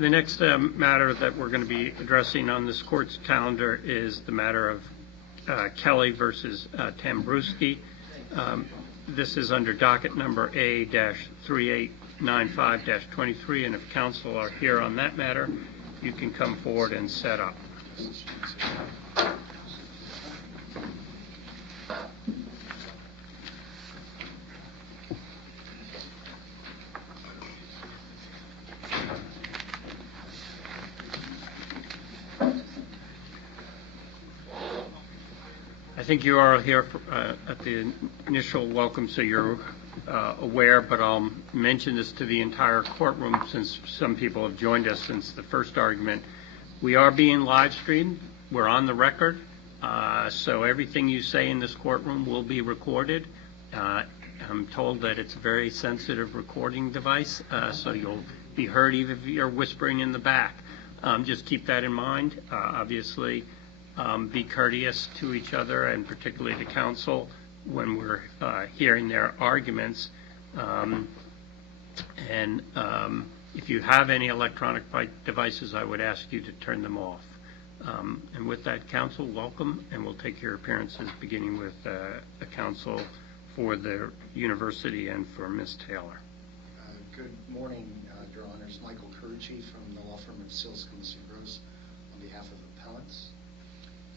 The next matter that we're going to be addressing on this court's calendar is the matter of Kelly versus Tambruski. This is under docket number A-3895-23, and if counsel are here on that matter, you can come forward and set up. I think you are here at the initial welcome, so you're aware, but I'll mention this to the entire courtroom since some people have joined us since the first argument. We are being live streamed. We're on the record, so everything you say in this courtroom will be recorded. I'm told that it's a very sensitive recording device, so you'll be heard even if you're whispering in the back. Just keep that in mind. Obviously, be courteous to each other and particularly to counsel when we're hearing their arguments. If you have any electronic devices, I would ask you to turn them off. And with that, counsel, welcome, and we'll take your appearances beginning with a counsel for the university and for Ms. Taylor. Good morning, Your Honors. Michael Carucci from the law firm of Sills, Cummins & Gross on behalf of appellants.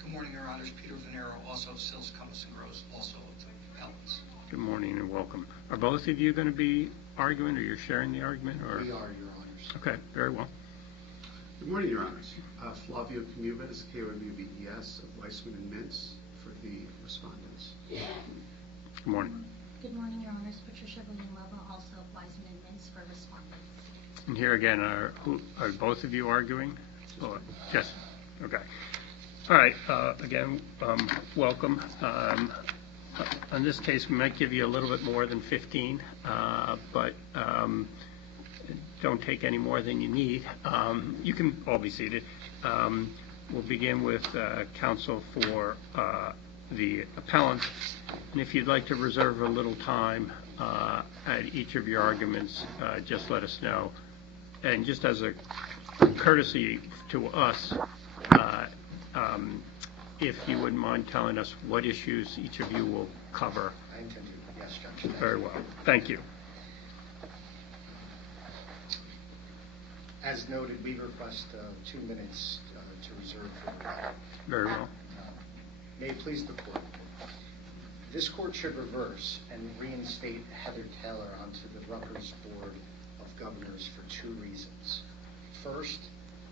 Good morning, Your Honors. Peter Venero, also of Sills, Cummins & Gross, also of appellants. Good morning and welcome. Are both of you going to be arguing, or you're sharing the argument? Or? We are, Your Honors. Okay, very well. Good morning, Your Honors. Flavio Camuvis, KOWBES of Weissman and Mintz for the respondents. Good morning. Good morning, Your Honors. Patricia Villanueva, also of Weissman and Mintz for respondents. And here again, are both of you arguing? Oh, yes. Okay. All right. Again, welcome. On this case, we might give you a little bit more than 15, but don't take any more than you need. You can all be seated. We'll begin with counsel for the appellant. And if you'd like to reserve a little time at each of your arguments, just let us know. And just as a courtesy to us, if you wouldn't mind telling us what issues each of you will cover. I intend to, yes, Judge. Very well. Thank you. As noted, we request 2 minutes to reserve for the record. Very well. May it please the Court. This Court should reverse and reinstate Heather Taylor onto the Rutgers Board of Governors for 2 reasons. First,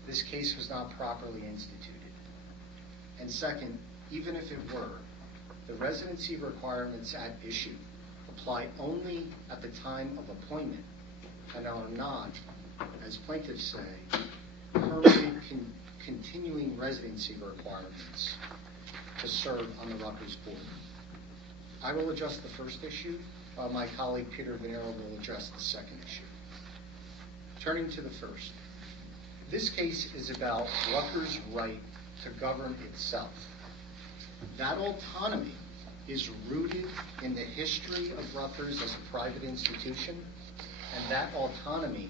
this case was not properly instituted. And second, even if it were, the residency requirements at issue apply only at the time of appointment and are not, as plaintiffs say, permanent continuing residency requirements to serve on the Rutgers Board. I will address the first issue, while my colleague Peter Venero will address the second issue. Turning to the first, this case is about Rutgers' right to govern itself. That autonomy is rooted in the history of Rutgers as a private institution, and that autonomy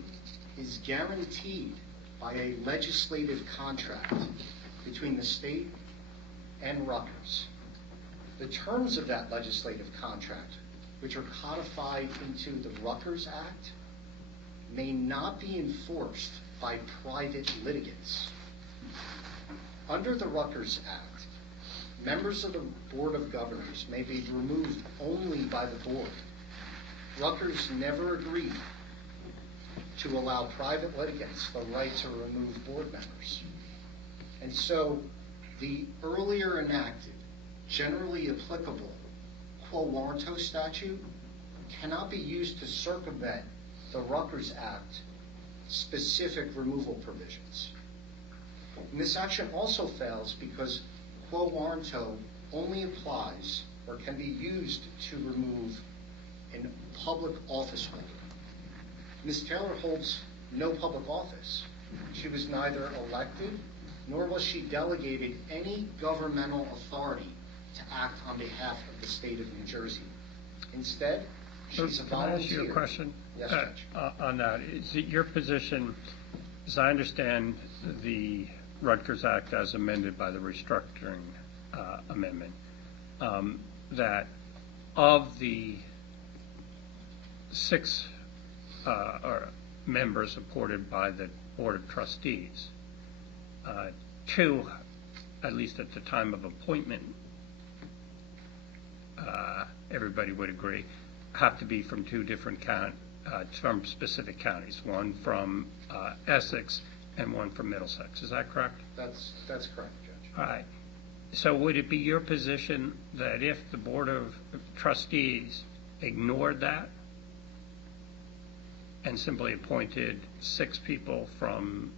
is guaranteed by a legislative contract between the state and Rutgers. The terms of that legislative contract, which are codified into the Rutgers Act, may not be enforced by private litigants. Under the Rutgers Act, members of the Board of Governors may be removed only by the board. Rutgers never agreed to allow private litigants the right to remove board members. And so the earlier enacted, generally applicable quo warranto statute cannot be used to circumvent the Rutgers Act specific removal provisions. And this action also fails because quo warranto only applies or can be used to remove a public office holder. Ms. Taylor holds no public office. She was neither elected nor was she delegated any governmental authority to act on behalf of the state of New Jersey. Instead, she's a volunteer. Can I ask you a question? Yes, Judge. On that? Is it your position as I understand the Rutgers Act as amended by the restructuring amendment, that of the 6 members appointed by the Board of Trustees, 2, at least at the time of appointment, everybody would agree, have to be from 2 different from specific counties, one from Essex and one from Middlesex. Is that correct? That's correct, Judge. All right. So would it be your position that if the Board of Trustees ignored that and simply appointed 6 people from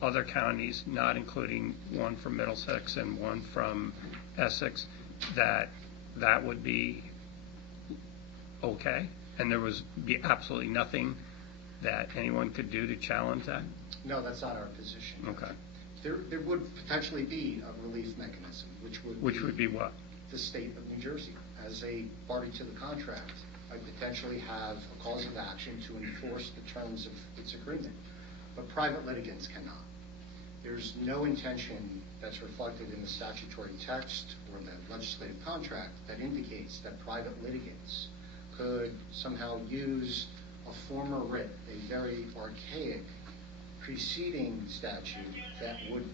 other counties, not including one from Middlesex and one from Essex, that that would be okay? And there was be absolutely nothing that anyone could do to challenge that? No, that's not our position. Okay. There would potentially be a relief mechanism, Which would be what? The state of New Jersey. As a party to the contract, I potentially have a cause of action to enforce the terms of its agreement. But private litigants cannot. There's no intention that's reflected in the statutory text or the legislative contract that indicates that private litigants could somehow use a former writ, a very archaic preceding statute that would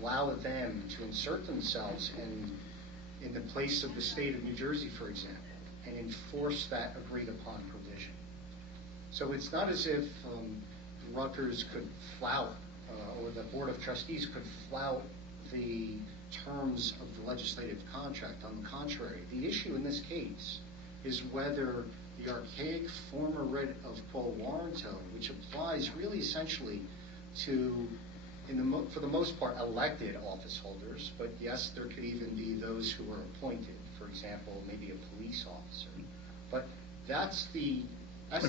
allow them to insert themselves in the place of the state of New Jersey, for example, and enforce that agreed upon provision. So it's not as if Rutgers could flout, or the Board of Trustees could flout the terms of the legislative contract. On the contrary, the issue in this case is whether the archaic former writ of quo warranto, which applies really essentially to, for the most part, elected office holders, but yes, there could even be those who are appointed, for example, maybe a police officer. But that's in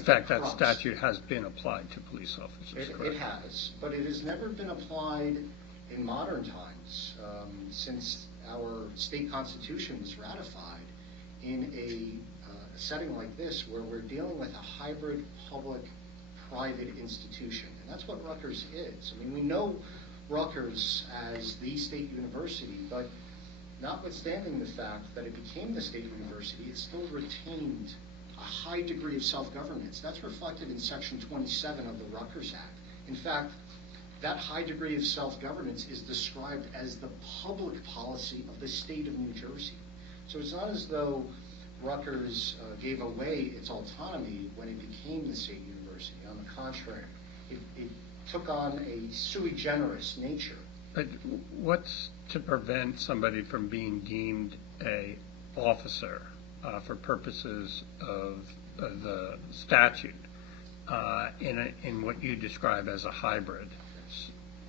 fact, that statute has been applied to police officers, correct? It has, but it has never been applied in modern times since our state constitution was ratified in a setting like this where we're dealing with a hybrid public-private institution. And that's what Rutgers is. I mean, we know Rutgers as the state university, but notwithstanding the fact that it became the state university, it still retained a high degree of self-governance. That's reflected in Section 27 of the Rutgers Act. In fact, that high degree of self-governance is described as the public policy of the state of New Jersey. So it's not as though Rutgers gave away its autonomy when it became the state university. On the contrary, it took on a sui generis nature. But what's to prevent somebody from being deemed a officer for purposes of the statute in what you describe as a hybrid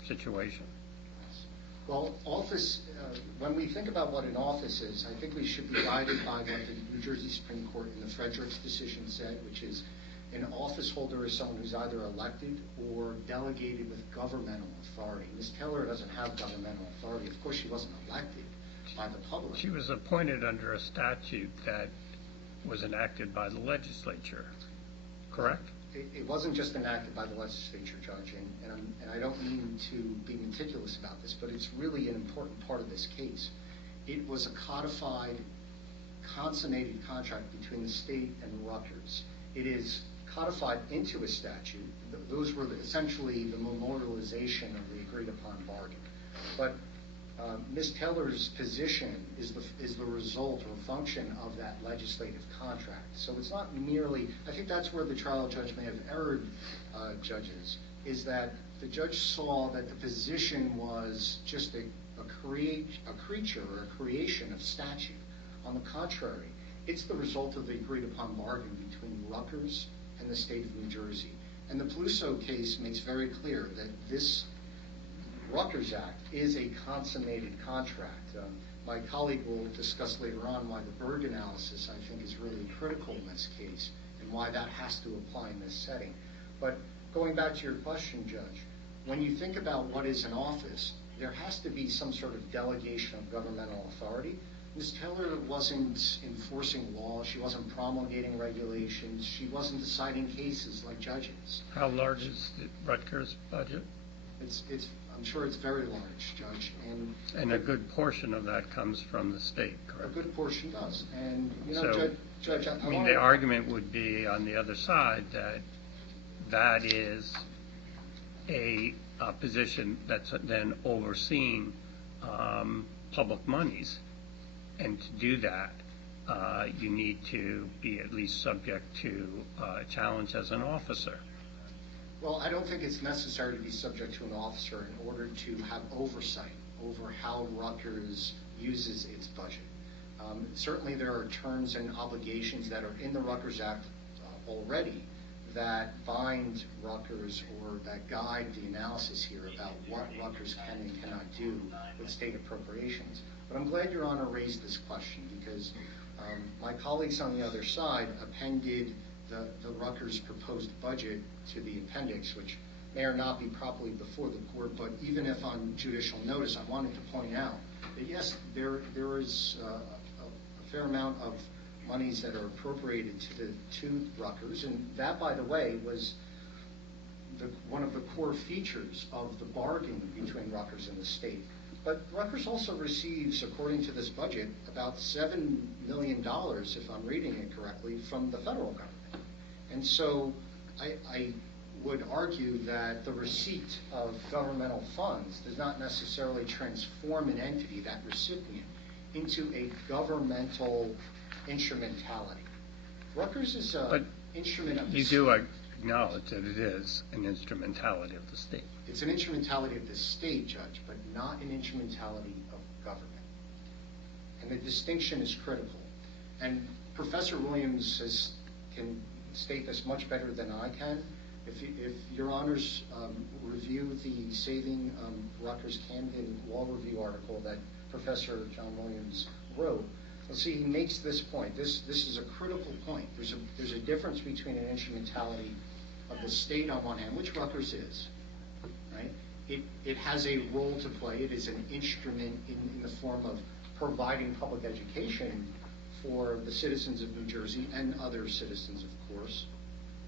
situation? Well, office, when we think about what an office is, I think we should be guided by what the New Jersey Supreme Court in the Fredericks decision said, which is an office holder is someone who's either elected or delegated with governmental authority. Ms. Taylor doesn't have governmental authority. Of course, she wasn't elected by the public. She was appointed under a statute that was enacted by the legislature, correct? It wasn't just enacted by the legislature, Judge, and I don't mean to be meticulous about this, but it's really an important part of this case. It was a codified, consummated contract between the state and Rutgers. It is codified into a statute. Those were essentially the memorialization of the agreed-upon bargain. But Ms. Taylor's position is the result or function of that legislative contract. So it's not merely, I think that's where the trial judge may have erred, judges, is that the judge saw that the position was just a creature or a creation of statute. On the contrary, it's the result of the agreed-upon bargain between Rutgers and the state of New Jersey. And the Peluso case makes very clear that this Rutgers Act is a consummated contract. My colleague will discuss later on why the Berg analysis, I think, is really critical in this case and why that has to apply in this setting. But going back to your question, Judge, when you think about what is an office, there has to be some sort of delegation of governmental authority. Ms. Taylor wasn't enforcing law. She wasn't promulgating regulations. She wasn't deciding cases like judges. How large is the Rutgers budget? I'm sure it's very large, Judge, And a good portion of that comes from the state, a correct? good portion does. And, So, Judge, I mean, the argument would be on the other side that that is a position that's then overseeing public monies. And to do that, you need to be at least subject to a challenge as an officer. Well, I don't think it's necessary to be subject to an officer in order to have oversight over how Rutgers uses its budget. Certainly there are terms and obligations that are in the Rutgers Act already that bind Rutgers or that guide the analysis here about what Rutgers can and cannot do with state appropriations. But I'm glad Your Honor raised this question because my colleagues on the other side appended the Rutgers proposed budget to the appendix, which may or not be properly before the court, but even if on judicial notice, I wanted to point out that yes, there is a fair amount of monies that are appropriated to Rutgers, and that, by the way, was one of the core features of the bargain between Rutgers and the state. But Rutgers also receives, according to this budget, about $7 million, if I'm reading it correctly, from the federal government. And so I would argue that the receipt of governmental funds does not necessarily transform an entity, that recipient, into a governmental instrumentality. Rutgers is an instrument of the state. You do acknowledge that it is an instrumentality of the state. It's an instrumentality of the state, Judge, but not an instrumentality of government. And the distinction is critical. And Professor Williams can state this much better than I can. If Your Honors review the Saving Rutgers Camden Law Review article that Professor John Williams wrote, you'll see he makes this point. This is a critical point. There's a difference between an instrumentality of the state on one hand, which Rutgers is, right? It has a role to play. It is an instrument in the form of providing public education for the citizens of New Jersey and other citizens, of course,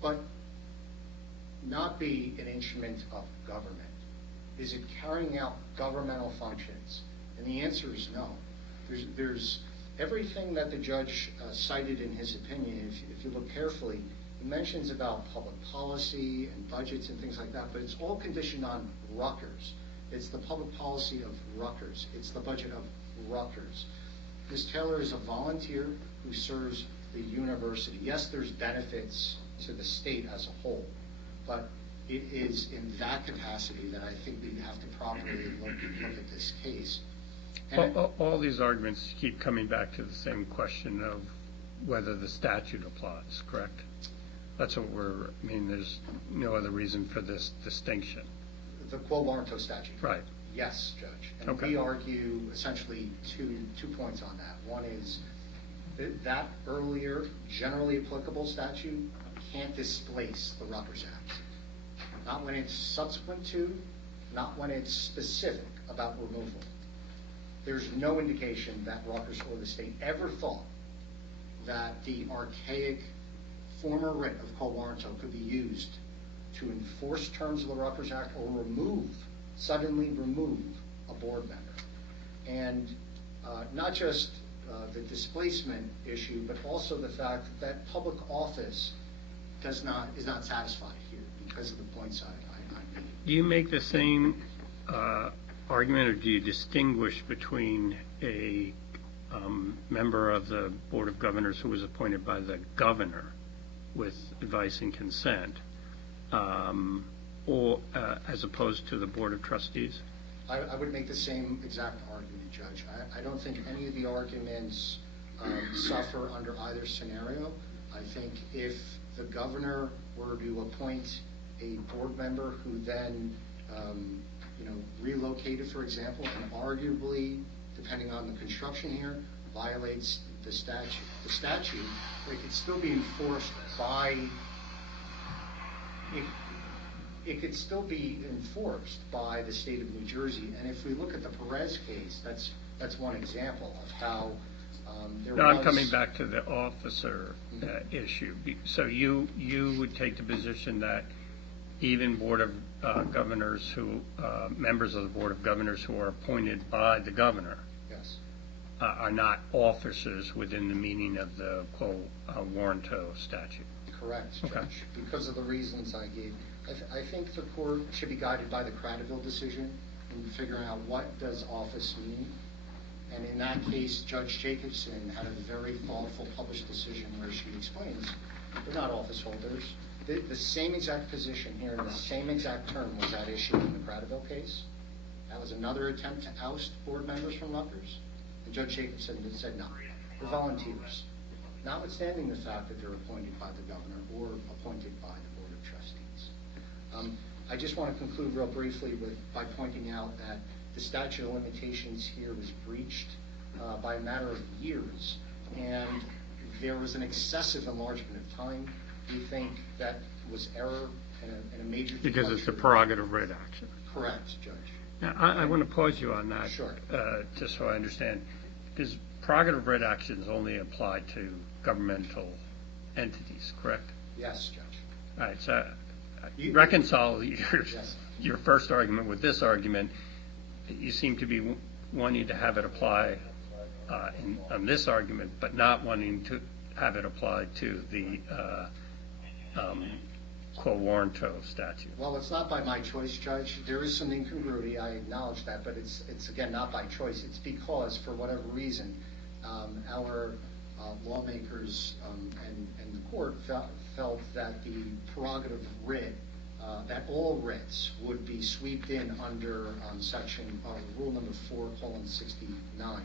but not be an instrument of government. Is it carrying out governmental functions? And the answer is no. There's everything that the judge cited in his opinion, if you look carefully, he mentions about public policy and budgets and things like that, but it's all conditioned on Rutgers. It's the public policy of Rutgers. It's the budget of Rutgers. Ms. Taylor is a volunteer who serves the university. Yes, there's benefits to the state as a whole, but it is in that capacity that I think we have to properly look at this case. All these arguments keep coming back to the same question of whether the statute applies, correct? That's what there's no other reason for this distinction. The Quo Warranto statute. Right. Yes, Judge. And okay. We argue essentially two points on that. One is that earlier generally applicable statute can't displace the Rutgers Act. Not when it's subsequent to, not when it's specific about removal. There's no indication that Rutgers or the state ever thought that the archaic former writ of Quo Warranto could be used to enforce terms of the Rutgers Act or suddenly remove a board member. And not just the displacement issue, but also the fact that public office is not satisfied here because of the points I made. Do you make the same argument, or do you distinguish between a member of the Board of Governors who was appointed by the governor with advice and consent, or as opposed to the Board of Trustees? I would make the same exact argument, Judge. I don't think any of the arguments suffer under either scenario. I think if the governor were to appoint a board member who then relocated, for example, and arguably, depending on the construction here, violates the statute, it could still be enforced by the state of New Jersey. And if we look at the Perez case, that's one example of how I'm coming back to the officer issue. So you would take the position that even Board of governors who, members of the Board of Governors who are appointed by the governor Yes. are not officers within the meaning of the quo warranto statute. Correct, Okay. Judge. Because of the reasons I gave, I think the court should be guided by the Cradaville decision in figuring out what does office mean. And in that case, Judge Jacobson had a very thoughtful published decision where she explains they're not office holders. The same exact position here in the same exact term was at issue in the Cradaville case. That was another attempt to oust board members from Rutgers. And Judge Jacobson said no, they're volunteers, notwithstanding the fact that they're appointed by the governor or appointed by the Board of Trustees. I just want to conclude real briefly by pointing out that the statute of limitations here was breached by a matter of years, and there was an excessive enlargement of time. We think that was error and a major Because it's a departure. prerogative writ action. Correct, Judge. Now, I want to pause you on that. Sure. Just so I understand. Because prerogative writ actions only apply to governmental entities, correct? Yes, Judge. All right, so You- reconcile Yes. your first argument with this argument. You seem to be wanting to have it apply on this argument, but not wanting to have it apply to the quo warranto statute. Well, it's not by my choice, Judge. There is some incongruity, I acknowledge that, but it's again, not by choice. It's because, for whatever reason, our lawmakers and the court felt that the prerogative writ, that all writs would be swept in under section, rule number 4:69.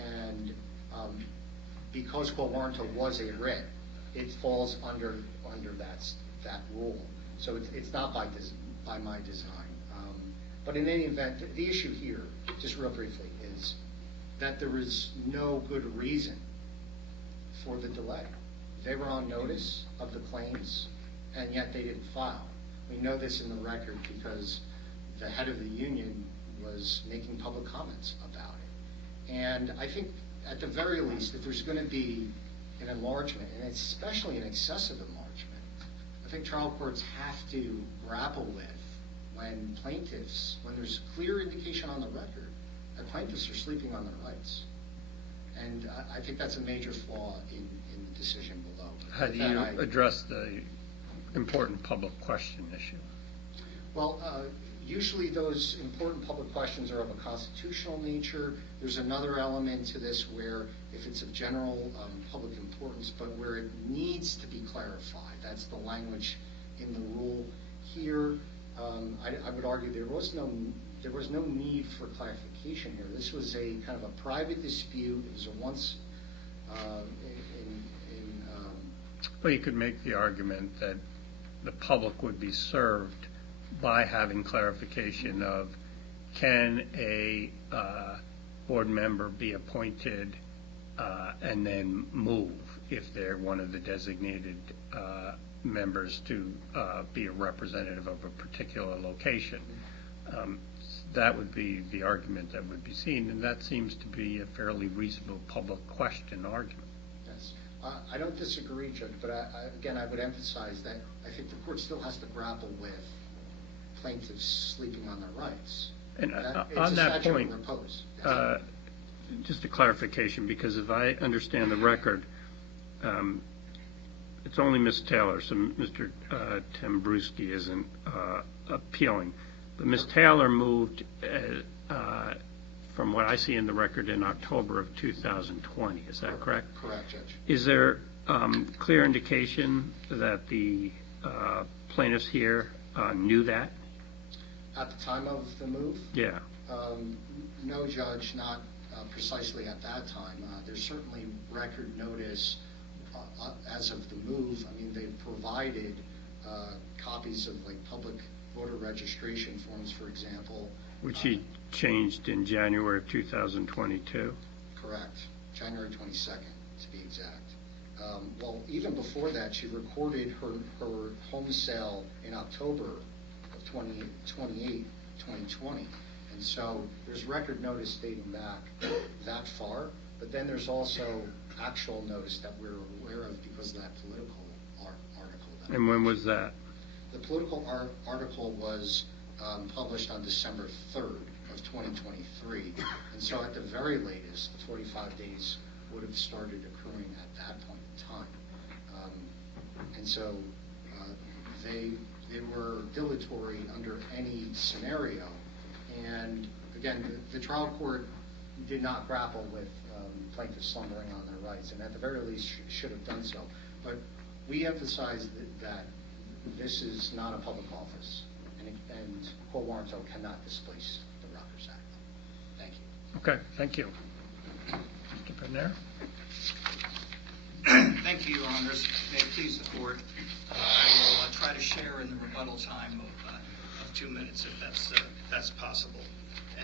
And because quo warranto was a writ, it falls under that rule. So it's not by my design. But in any event, the issue here, just real briefly, is that there is no good reason for the delay. They were on notice of the claims, and yet they didn't file. We know this in the record because the head of the union was making public comments about it. And I think, at the very least, if there's going to be an enlargement, and especially an excessive enlargement, I think trial courts have to grapple with when there's clear indication on the record that plaintiffs are sleeping on their rights. And I think that's a major flaw in the decision below. How do you address the important public question issue? Well, usually those important public questions are of a constitutional nature. There's another element to this where if it's of general public importance, but where it needs to be clarified. That's the language in the rule here. I would argue there was no need for clarification here. This was a kind of a private dispute. It was a once Well, you could make the argument that the public would be served by having clarification of, can a board member be appointed and then move if they're one of the designated members to be a representative of a particular location. That would be the argument that would be seen, and that seems to be a fairly reasonable public question argument. Yes. I don't disagree, Judge, but again, I would emphasize that I think the court still has to grapple with plaintiffs sleeping on their rights. And It's on a that statute point, of repose. Yes. just a clarification, because if I understand the record, it's only Ms. Taylor, so Mr. Tembruski isn't appealing. But Ms. Taylor moved, from what I see in the record, in October of 2020. Is that correct? Correct, Judge. Is there clear indication that the plaintiffs here knew that? At the time of the move? Yeah. No, Judge, not precisely at that time. There's certainly record notice as of the move. I mean, they've provided copies of public voter registration forms, for example. Which he changed in January of 2022? Correct. January 22nd, to be exact. Well, even before that, she recorded her home sale in October of 2020. And so there's record notice dating back that far, but then there's also actual notice that we're aware of because of that political article. And when was that? The political article was published on December 3rd of 2023, and so at the very latest, the 45 days would have started accruing at that point in time. And so they were dilatory under any scenario. And again, the trial court did not grapple with plaintiffs slumbering on their rights, and at the very least should have done so. But we emphasize that this is not a public office, and quo warranto cannot displace the Rutgers Act. Thank you. Okay, thank you. Mr. Bernier? Thank you, Your Honors. May it please the Court, I will try to share in the rebuttal time of 2 minutes, if that's possible.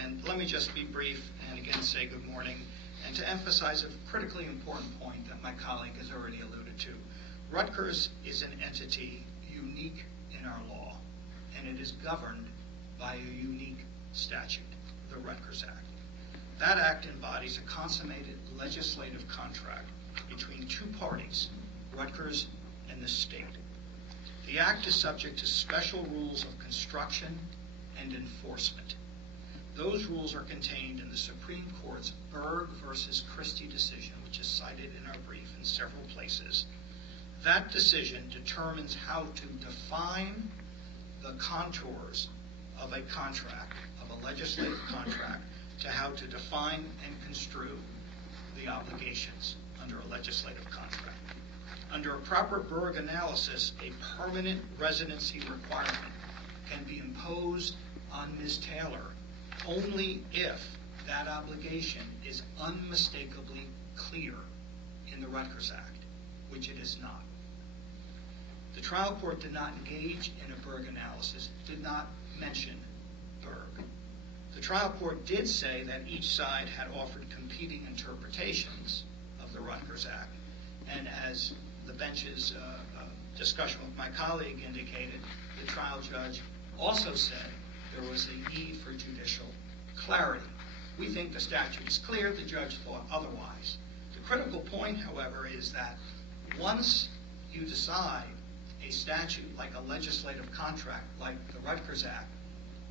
And let me just be brief and again say good morning, and to emphasize a critically important point that my colleague has already alluded to. Rutgers is an entity unique in our law, and it is governed by a unique statute, the Rutgers Act. That act embodies a consummated legislative contract between two parties, Rutgers and the state. The act is subject to special rules of construction and enforcement. Those rules are contained in the Supreme Court's Berg versus Christie decision, which is cited in our brief in several places. That decision determines how to define the contours of a contract, of a legislative contract, to how to define and construe the obligations under a legislative contract. Under a proper Berg analysis, a permanent residency requirement can be imposed on Ms. Taylor only if that obligation is unmistakably clear in the Rutgers Act, which it is not. The trial court did not engage in a Berg analysis, did not mention Berg. The trial court did say that each side had offered competing interpretations of the Rutgers Act, and as the bench's discussion with my colleague indicated, the trial judge also said there was a need for judicial clarity. We think the statute is clear, the judge thought otherwise. The critical point, however, is that once you decide a statute like a legislative contract, like the Rutgers Act,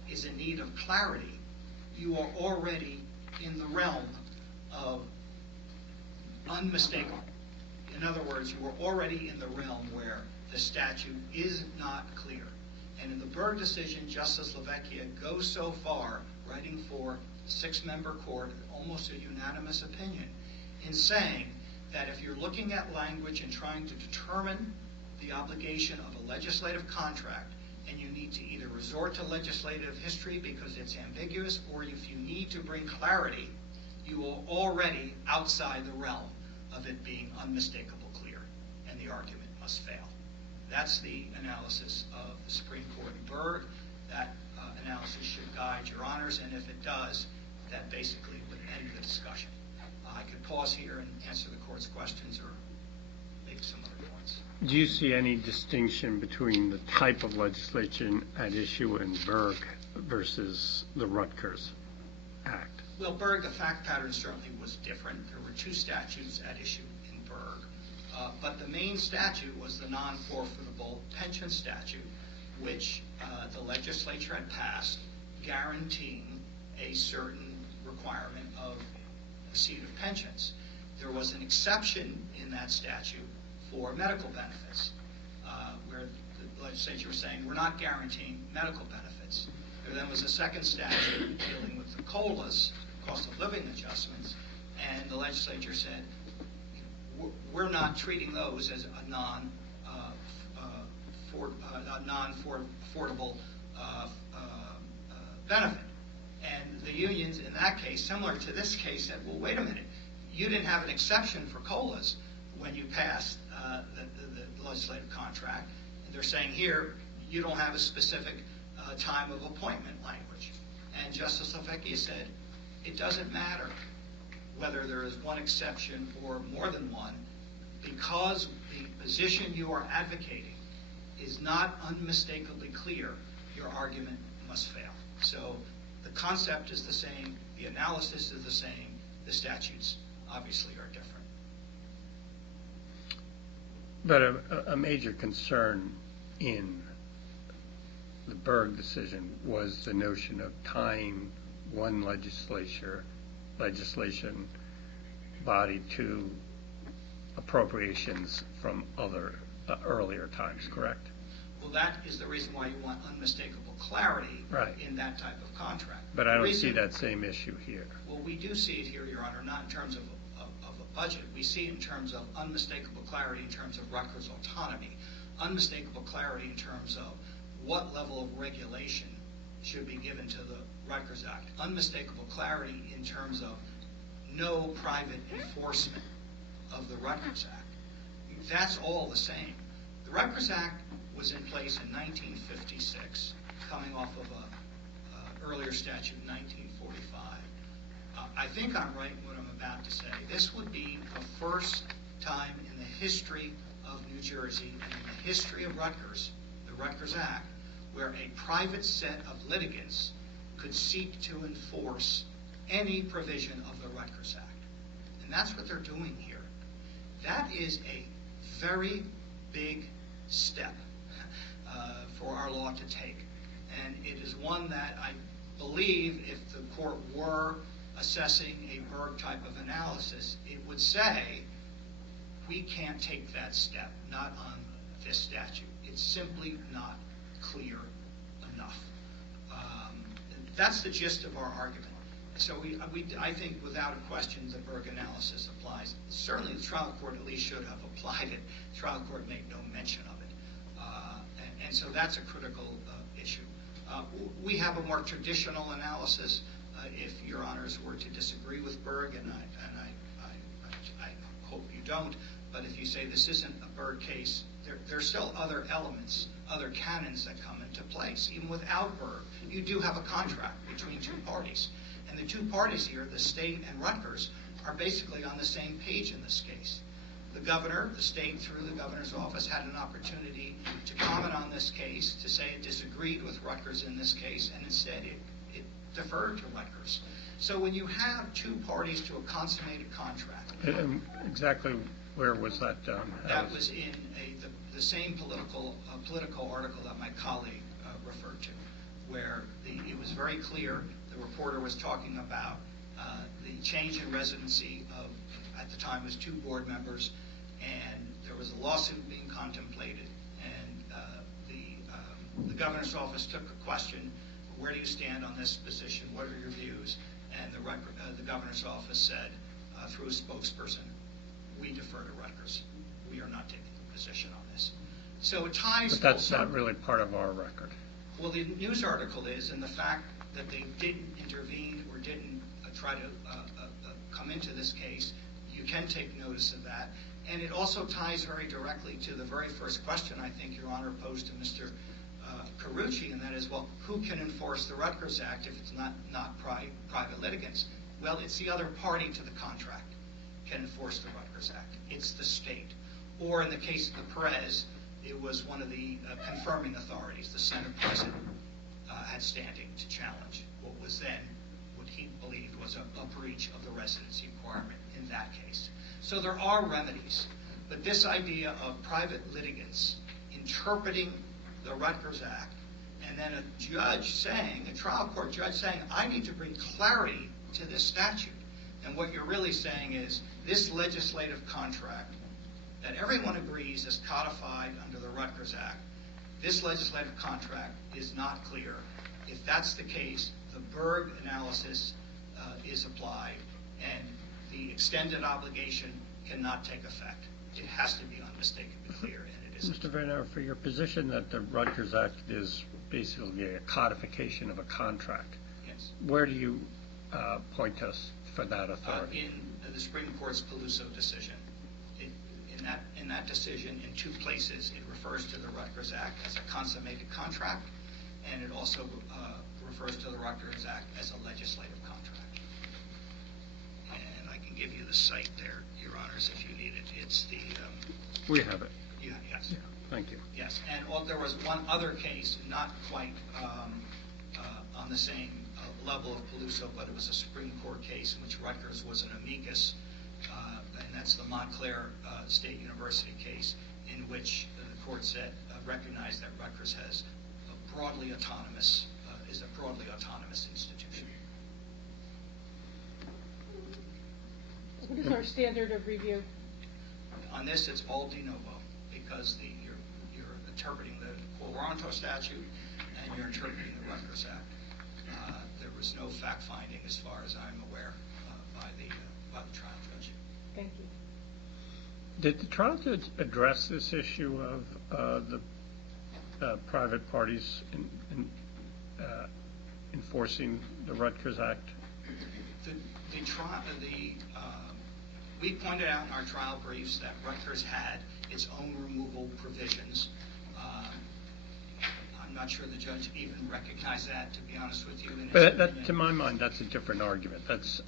is in need of clarity, you are already in the realm of unmistakable. In other words, you are already in the realm where the statute is not clear. And in the Berg decision, Justice Lavecchia goes so far, writing for a 6-member court, almost a unanimous opinion, in saying that if you're looking at language and trying to determine the obligation of a legislative contract, and you need to either resort to legislative history because it's ambiguous, or if you need to bring clarity, you are already outside the realm of it being unmistakable clear, and the argument must fail. That's the analysis of the Supreme Court in Berg. That analysis should guide your honors, and if it does, that basically would end the discussion. I could pause here and answer the court's questions or make some other points. Do you see any distinction between the type of legislation at issue in Berg versus the Rutgers Act? Well, Berg, the fact pattern certainly was different. There were 2 statutes at issue in Berg. But the main statute was the non-forfeitable pension statute, which the legislature had passed, guaranteeing a certain requirement of a seat of pensions. There was an exception in that statute for medical benefits, where the legislature was saying, we're not guaranteeing medical benefits. There then was a second statute dealing with the COLAs, cost of living adjustments, and the legislature said, we're not treating those as a non-affordable benefit. And the unions in that case, similar to this case, said, well, wait a minute, you didn't have an exception for COLAs when you passed the legislative contract. And they're saying here, you don't have a specific time of appointment language. And Justice Lavecchia said, it doesn't matter whether there is one exception or more than one, because the position you are advocating is not unmistakably clear, your argument must fail. So the concept is the same, the analysis is the same, the statutes obviously are different. But a major concern in the Berg decision was the notion of tying one legislation body to appropriations from other earlier times, correct? Well, that is the reason why you want unmistakable clarity Right. in that type of contract. But I don't see that same issue here. Well, we do see it here, Your Honor, not in terms of a budget. We see it in terms of unmistakable clarity in terms of Rutgers autonomy, unmistakable clarity in terms of what level of regulation should be given to the Rutgers Act, unmistakable clarity in terms of no private enforcement of the Rutgers Act. That's all the same. The Rutgers Act was in place in 1956, coming off of an earlier statute in 1945. I think I'm right in what I'm about to say. This would be the first time in the history of New Jersey and in the history of Rutgers, the Rutgers Act, where a private set of litigants could seek to enforce any provision of the Rutgers Act. And that's what they're doing here. That is a very big step for our law to take. And it is one that I believe if the court were assessing a Berg type of analysis, it would say, we can't take that step, not on this statute. It's simply not clear enough. That's the gist of our argument. So I think without a question the Berg analysis applies. Certainly the trial court at least should have applied it. The trial court made no mention of it. And so that's a critical issue. We have a more traditional analysis. If Your Honors were to disagree with Berg, and I hope you don't, but if you say this isn't a Berg case, there are still other elements, other canons that come into place. Even without Berg, you do have a contract between two parties. And the two parties here, the state and Rutgers, are basically on the same page in this case. The governor, the state through the governor's office, had an opportunity to comment on this case, to say it disagreed with Rutgers in this case, and instead it deferred to Rutgers. So when you have two parties to a consummated contract... Exactly where was that done? That was in the same political article that my colleague referred to, where it was very clear, the reporter was talking about the change in residency of, at the time, was 2 board members, and there was a lawsuit being contemplated, and the governor's office took a question, where do you stand on this position, what are your views? And the governor's office said, through a spokesperson, we defer to Rutgers. We are not taking a position on this. So it ties... But that's not really part of our record. Well, the news article is, and the fact that they didn't intervene or didn't try to come into this case, you can take notice of that. And it also ties very directly to the very first question I think Your Honor posed to Mr. Carucci, and that is, well, who can enforce the Rutgers Act if it's not private litigants? Well, it's the other party to the contract can enforce the Rutgers Act. It's the state. Or in the case of the Perez, it was one of the confirming authorities, the Senate President, had standing to challenge what was then what he believed was a breach of the residency requirement in that case. So there are remedies, but this idea of private litigants interpreting the Rutgers Act, and then a judge saying, a trial court judge saying, I need to bring clarity to this statute. And what you're really saying is, this legislative contract that everyone agrees is codified under the Rutgers Act, this legislative contract is not clear. If that's the case, the Berg analysis is applied, and the extended obligation cannot take effect. It has to be unmistakably clear, and it isn't. Mr. Verner, for your position that the Rutgers Act is basically a codification of a contract, Yes. where do you point us for that authority? In the Supreme Court's Peluso decision. In that decision, in 2 places, it refers to the Rutgers Act as a consummated contract, and it also refers to the Rutgers Act as a legislative contract. And I can give you the site there, Your Honors, if you need it. It's the... We have it. Yes. Yeah, thank you. Yes, and there was one other case, not quite on the same level of Peluso, but it was a Supreme Court case in which Rutgers was an amicus, and that's the Montclair State University case, in which the court said, recognized that Rutgers has broadly autonomous institution. What is our standard of review? On this, it's all de novo because you're interpreting the Quo Warranto statute and you're interpreting the Rutgers Act. There was no fact finding, as far as I'm aware, by the trial judge. Thank you. Did the trial judge address this issue of the private parties enforcing the Rutgers Act? We pointed out in our trial briefs that Rutgers had its own removal provisions. I'm not sure the judge even recognized that, to be honest with you. But to my mind, that's a different argument. That's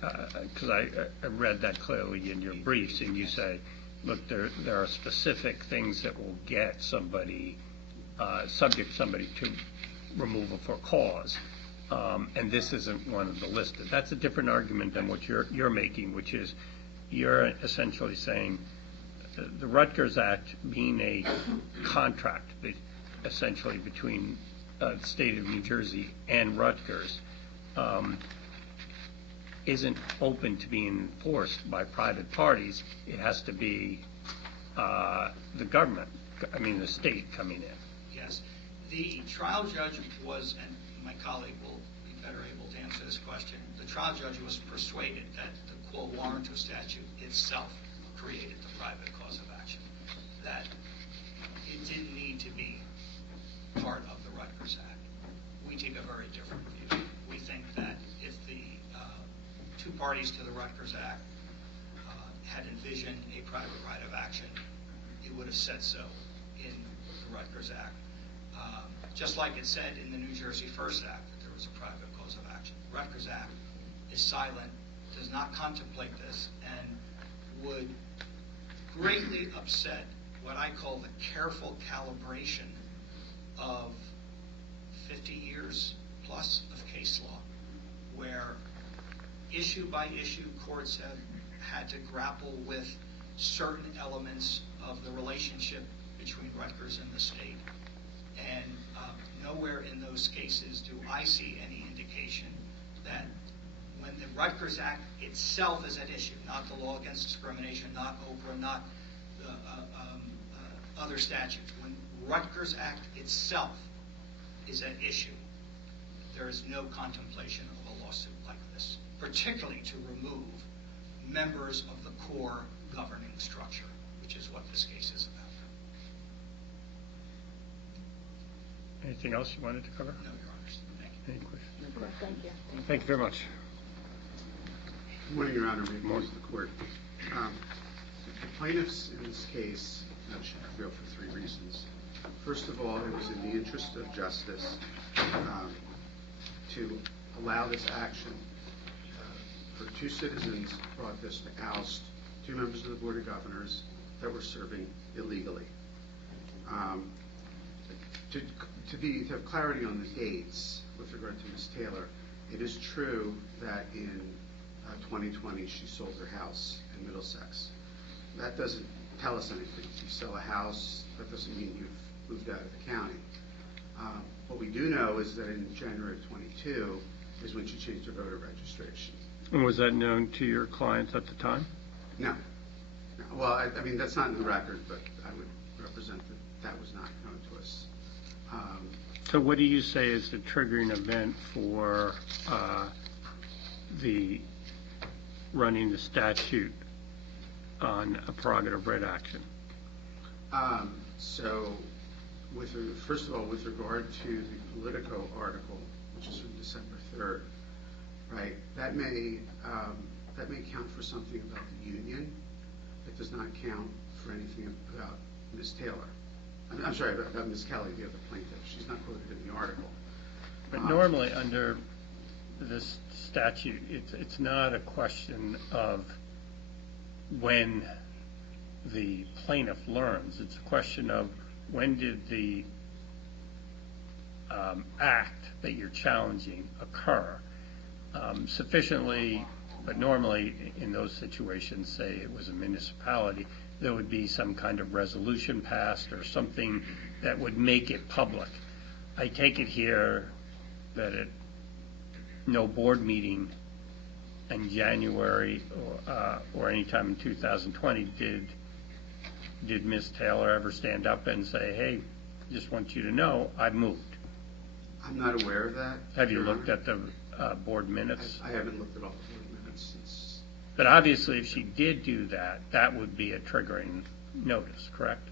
because I read that clearly in your briefs, and you say, look, there are specific things that will get somebody, subject somebody to removal for cause, and this isn't one of the listed. That's a different argument than what you're making, which is you're essentially saying the Rutgers Act being a contract essentially between the state of New Jersey and Rutgers isn't open to being enforced by private parties. It has to be the government, the state coming in. Yes. The trial judge was, and my colleague will be better able to answer this question, the trial judge was persuaded that the Quo Warranto statute itself created the private cause of action, that it didn't need to be part of the Rutgers Act. We take a very different view. We think that if the two parties to the Rutgers Act had envisioned a private right of action, it would have said so in the Rutgers Act. Just like it said in the New Jersey First Act that there was a private cause of action. The Rutgers Act is silent, does not contemplate this, and would greatly upset what I call the careful calibration of 50 years plus of case law, where issue by issue courts have had to grapple with certain elements of the relationship between Rutgers and the state. And nowhere in those cases do I see any indication that when the Rutgers Act itself is at issue, not the law against discrimination, not OPRA, not other statutes, when Rutgers Act itself is at issue, there is no contemplation of a lawsuit like this, particularly to remove members of the core governing structure, which is what this case is about. Anything else you wanted to cover? No, Your Honors. Thank you. Any questions? Okay, thank you. Thank you very much. Good morning, Your Honor. Members of the court. The plaintiffs in this case should prevail for three reasons. First of all, it was in the interest of justice to allow this action for two citizens brought this to oust two members of the Board of Governors that were serving illegally. To have clarity on the dates with regard to Ms. Taylor, it is true that in 2020 she sold her house in Middlesex. That doesn't tell us anything. If you sell a house, that doesn't mean you've moved out of the county. What we do know is that in January of 22 is when she changed her voter registration. And was that known to your clients at the time? No. Well, I mean, that's not in the record, but I would represent that was not known to us. So what do you say is the triggering event for the running the statute on a prerogative right action? So, first of all, with regard to the Politico article, which is from December 3rd, right? That may count for something about the union. It does not count for anything about Ms. Taylor. I'm sorry, about Ms. Kelly, the other plaintiff. She's not quoted in the article. But normally under this statute, it's not a question of when the plaintiff learns. It's a question of when did the act that you're challenging occur. Sufficiently, but normally in those situations, say it was a municipality, there would be some kind of resolution passed or something that would make it public. I take it here that at no board meeting in January or any time in 2020 did Ms. Taylor ever stand up and say, hey, just want you to know, I've moved? I'm not aware of that. Have you Your looked Honor. at the board minutes? I haven't looked at all the board minutes since. But obviously, if she did do that, that would be a triggering notice, correct?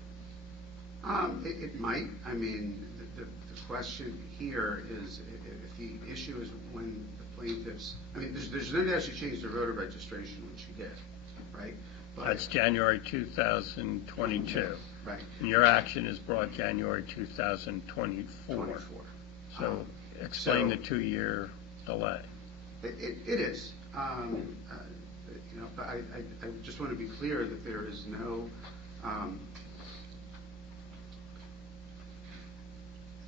It might. I mean, the question here is if the issue is when the plaintiffs, I mean, there's no doubt she changed her voter registration when she did, right? But, That's January 2022. right. And your action is brought January 2024. 24. So explain so- the 2-year delay. It is. But I just want to be clear that there is no,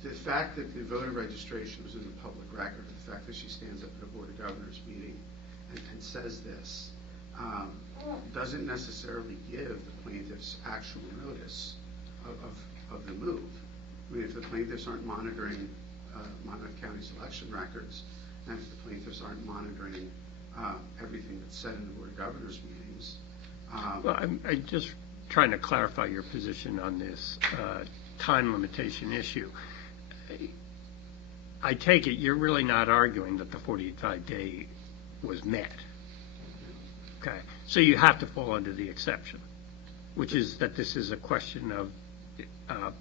the fact that the voter registration was in the public record, the fact that she stands up at a Board of Governors meeting and says this, doesn't necessarily give the plaintiffs actual notice of the move. I mean, if the plaintiffs aren't monitoring Monmouth County's election records, and if the plaintiffs aren't monitoring everything that's said in the Board of Governors meetings. Well, I'm just trying to clarify your position on this time limitation issue. I take it you're really not arguing that the 45-day was met. Okay. So you have to fall under the exception, which is that this is a question of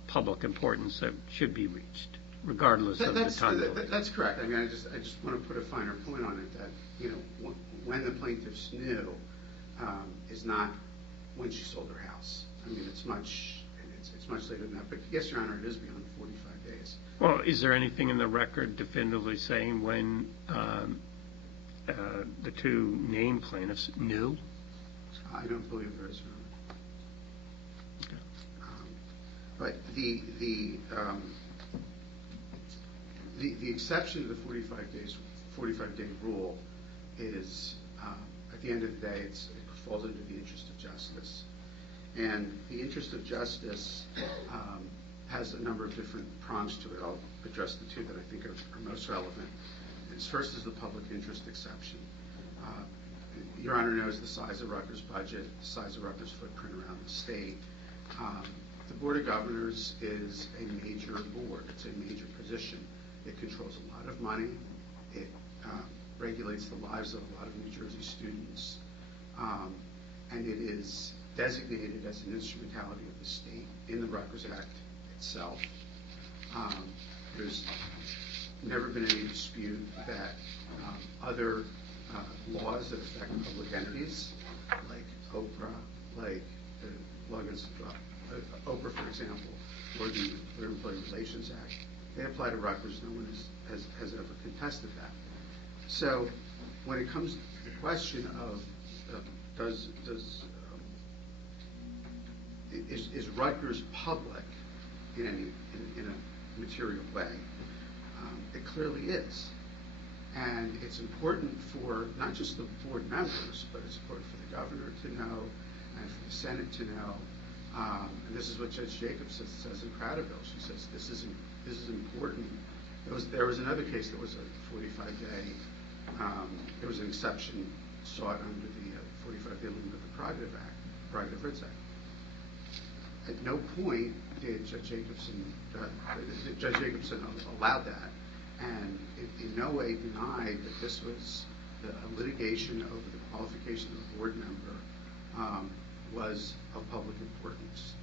public importance that should be reached, regardless of the time limit. That's correct. I mean, I just want to put a finer point on it that, when the plaintiffs knew is not when she sold her house. I mean, it's much later than that. But yes, Your Honor, it is beyond 45 days. Well, is there anything in the record definitively saying when the two named plaintiffs knew? I don't believe there is, Your Honor. But the exception to the 45-day rule is, at the end of the day, it falls under the interest of justice. And the interest of justice has a number of different prongs to it. I'll address the two that I think are most relevant. First is the public interest exception. Your Honor knows the size of Rutgers' budget, the size of Rutgers' footprint around the state. The Board of Governors is a major board. It's a major position. It controls a lot of money. It regulates the lives of a lot of New Jersey students. And it is designated as an instrumentality of the state in the Rutgers Act itself. There's never been any dispute that other laws that affect public entities, like Oprah, like Oprah, for example, or the Employee Relations Act, they apply to Rutgers. No one has ever contested that. So when it comes to the question of is Rutgers public in a material way, it clearly is. And it's important for not just the board members, but it's important for the governor to know and for the Senate to know. And this is what Judge Jacobs says in Cradaville. She says this is important. There was another case that was a 45-day. There was an exception sought under the 45-day limit of the Private Rights Act. At no point did Judge Jacobson allow that, and in no way denied that this was a litigation over the qualification of a board member was of public importance.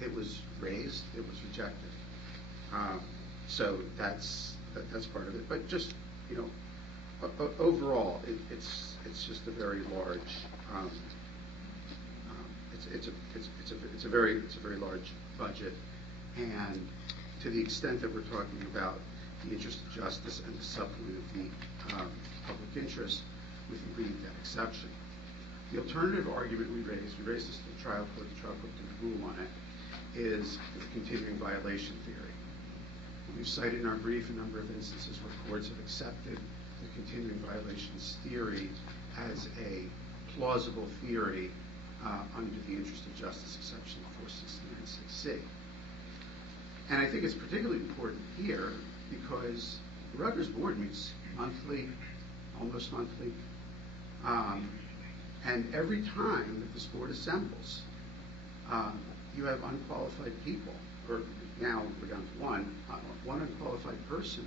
It was raised, it was rejected. So that's part of it. But just overall, it's just a very large. It's a very large budget, and to the extent that we're talking about the interest of justice and the supplement of the public interest, we can read that exception. The alternative argument we raised this to the trial court didn't rule on it, is the continuing violation theory. We've cited in our brief a number of instances where courts have accepted the continuing violations theory as a plausible theory under the interest of justice exception of 469-6C. And I think it's particularly important here because the Rutgers board meets monthly, almost monthly, and every time that this board assembles, you have unqualified people, or now we're down to one unqualified person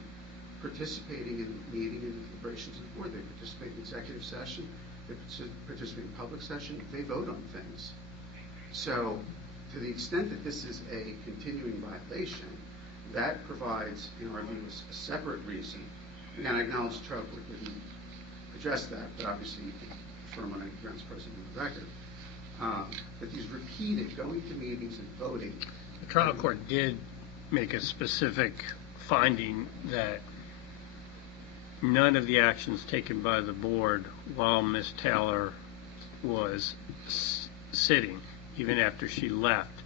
participating in the meeting and the deliberations of the board. They participate in executive session, they participate in public session, they vote on things. So to the extent that this is a continuing violation, that provides, in our view, a separate reason. And I acknowledge the trial court didn't address that, but obviously you can affirm on a grounds present in the record, that these repeated going to meetings and voting. The trial court did make a specific finding that none of the actions taken by the board while Ms. Taylor was sitting, even after she left,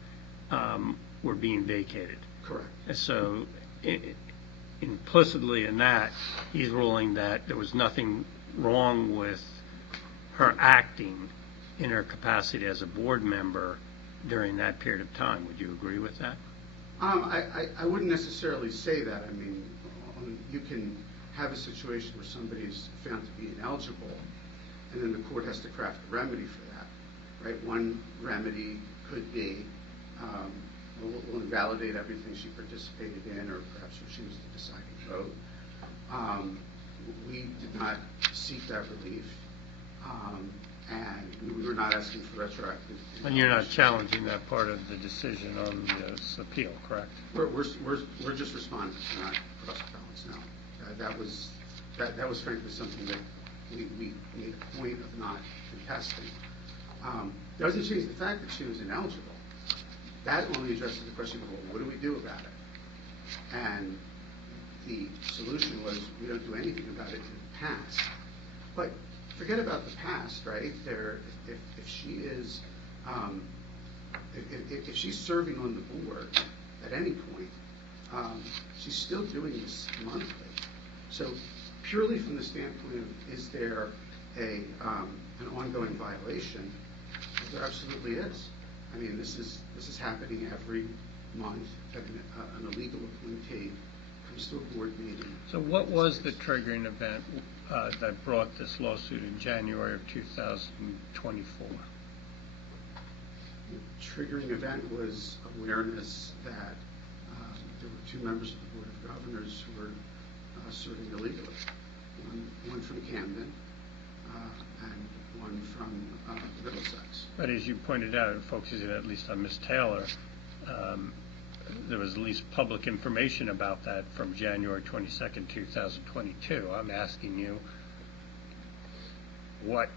were being vacated. Correct. So implicitly in that, he's ruling that there was nothing wrong with her acting in her capacity as a board member during that period of time. Would you agree with that? I wouldn't necessarily say that. I mean, you can have a situation where somebody is found to be ineligible, and then the court has to craft a remedy for that, right? One remedy could be, we'll invalidate everything she participated in, or perhaps she was the deciding vote. We did not seek that relief, and we were not asking for retroactive. And you're not challenging that part of the decision on this appeal, correct? We're just responding to not cross balance now. That was frankly something that we made a point of not contesting. Doesn't change the fact that she was ineligible. That only addresses the question of, well, what do we do about it? And the solution was, we don't do anything about it in the past. But forget about the past, right? If she is, if she's serving on the board at any point, she's still doing this monthly. So purely from the standpoint of, is there an ongoing violation? There absolutely is. I mean, this is happening every month that an illegal appointee comes to a board meeting. So what was the triggering event that brought this lawsuit in January of 2024? The triggering event was awareness that there were two members of the Board of Governors who were serving illegally. One from Camden and one from Middlesex. But as you pointed out, focusing at least on Ms. Taylor, there was at least public information about that from January 22nd, 2022. I'm asking you, what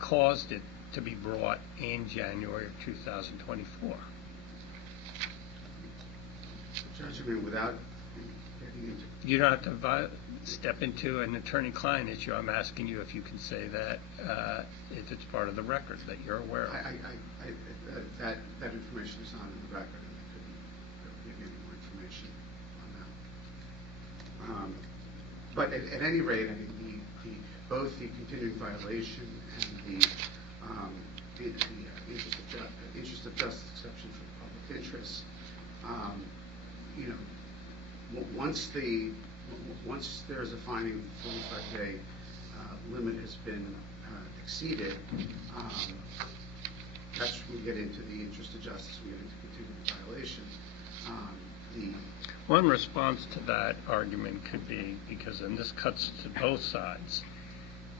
caused it to be brought in January of 2024? Judge, I mean, without getting into... You don't have to step into an attorney-client issue. I'm asking you if you can say that if it's part of the record that you're aware of. That information is not in the record, and I couldn't give you any more information on that. But at any rate, I mean, both the continuing violation and the interest of justice exception for the public interest, you know, once there's a finding the 45-day limit has been exceeded, that's when we get into the interest of justice, we get into continuing violation. One response to that argument could be, because, and this cuts to both sides,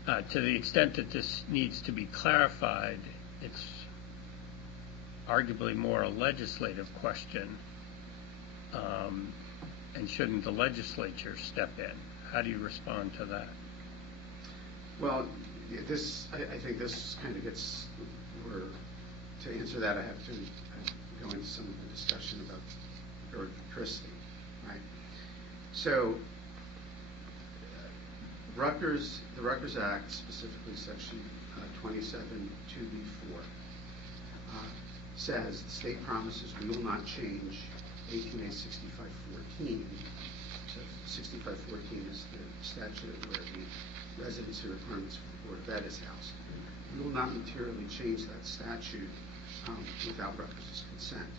to the extent that this needs to be clarified, it's arguably more a legislative question, and shouldn't the legislature step in? How do you respond to that? Well, I think this kind of gets, to answer that, I have to go into some of the discussion about Christie, right? So, the Rutgers Act, specifically Section 27(2)(b)(4), says the state promises we will not change 18A 6514. So 6514 is the statute where the residency requirements for the Board of Ed is housed. We will not materially change that statute without Rutgers' consent.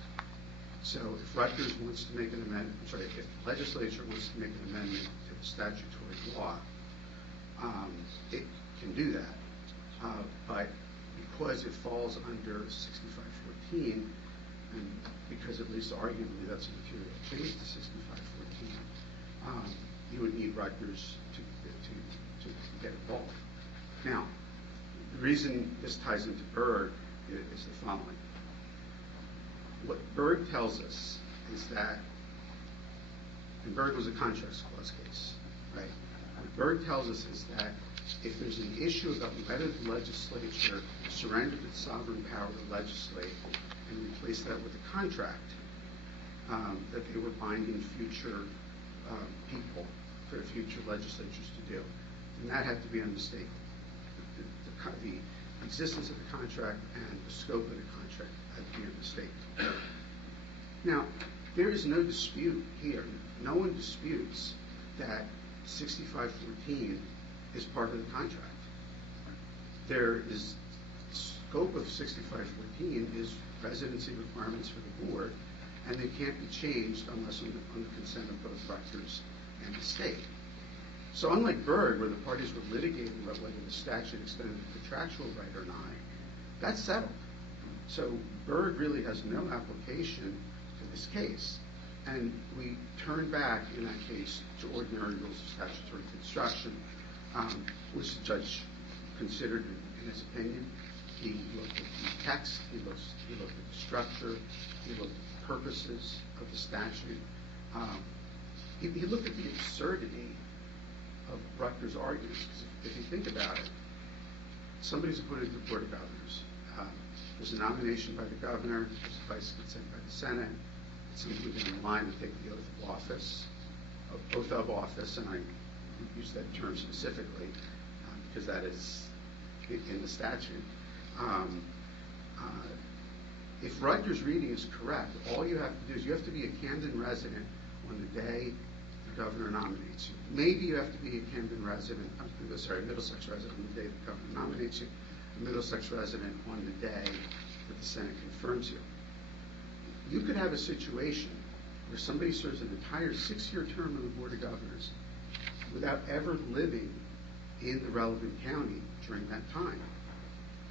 So if Rutgers wants to make an amendment, if the legislature wants to make an amendment to the statutory law, it can do that. But because it falls under 6514, and because at least arguably that's a material change to 6514, you would need Rutgers to get involved. Now, the reason this ties into Berg is the following. What Berg tells us is that, and Berg was a contracts clause case, right? What Berg tells us is that if there's an issue about whether the legislature surrendered its sovereign power to legislate and replace that with a contract, that they were binding future people for future legislatures to do, then that had to be unmistakable. The existence of the contract and the scope of the contract had to be unmistakable. Now, there is no dispute here. No one disputes that 6514 is part of the contract. There is scope of 6514 is residency requirements for the board, and they can't be changed unless on the consent of both Rutgers and the state. So unlike Berg, where the parties were litigating about whether the statute extended the contractual right or not, that's settled. So Berg really has no application to this case. And we turn back in that case to ordinary rules of statutory construction, which the judge considered in his opinion. He looked at the text, he looked at the structure, he looked at the purposes of the statute. He looked at the absurdity of Rutgers' arguments. Because if you think about it, somebody's appointed to the Board of Governors. There's a nomination by the governor, there's a vice consent by the Senate. It's somebody who's in line to take the oath of office, and I use that term specifically because that is in the statute. If Rutgers' reading is correct, all you have to do is you have to be a Camden resident on the day the governor nominates you. Maybe you have to be a Camden resident, Middlesex resident on the day the governor nominates you, a Middlesex resident on the day that the Senate confirms you. You could have a situation where somebody serves an entire 6-year term on the Board of Governors without ever living in the relevant county during that time.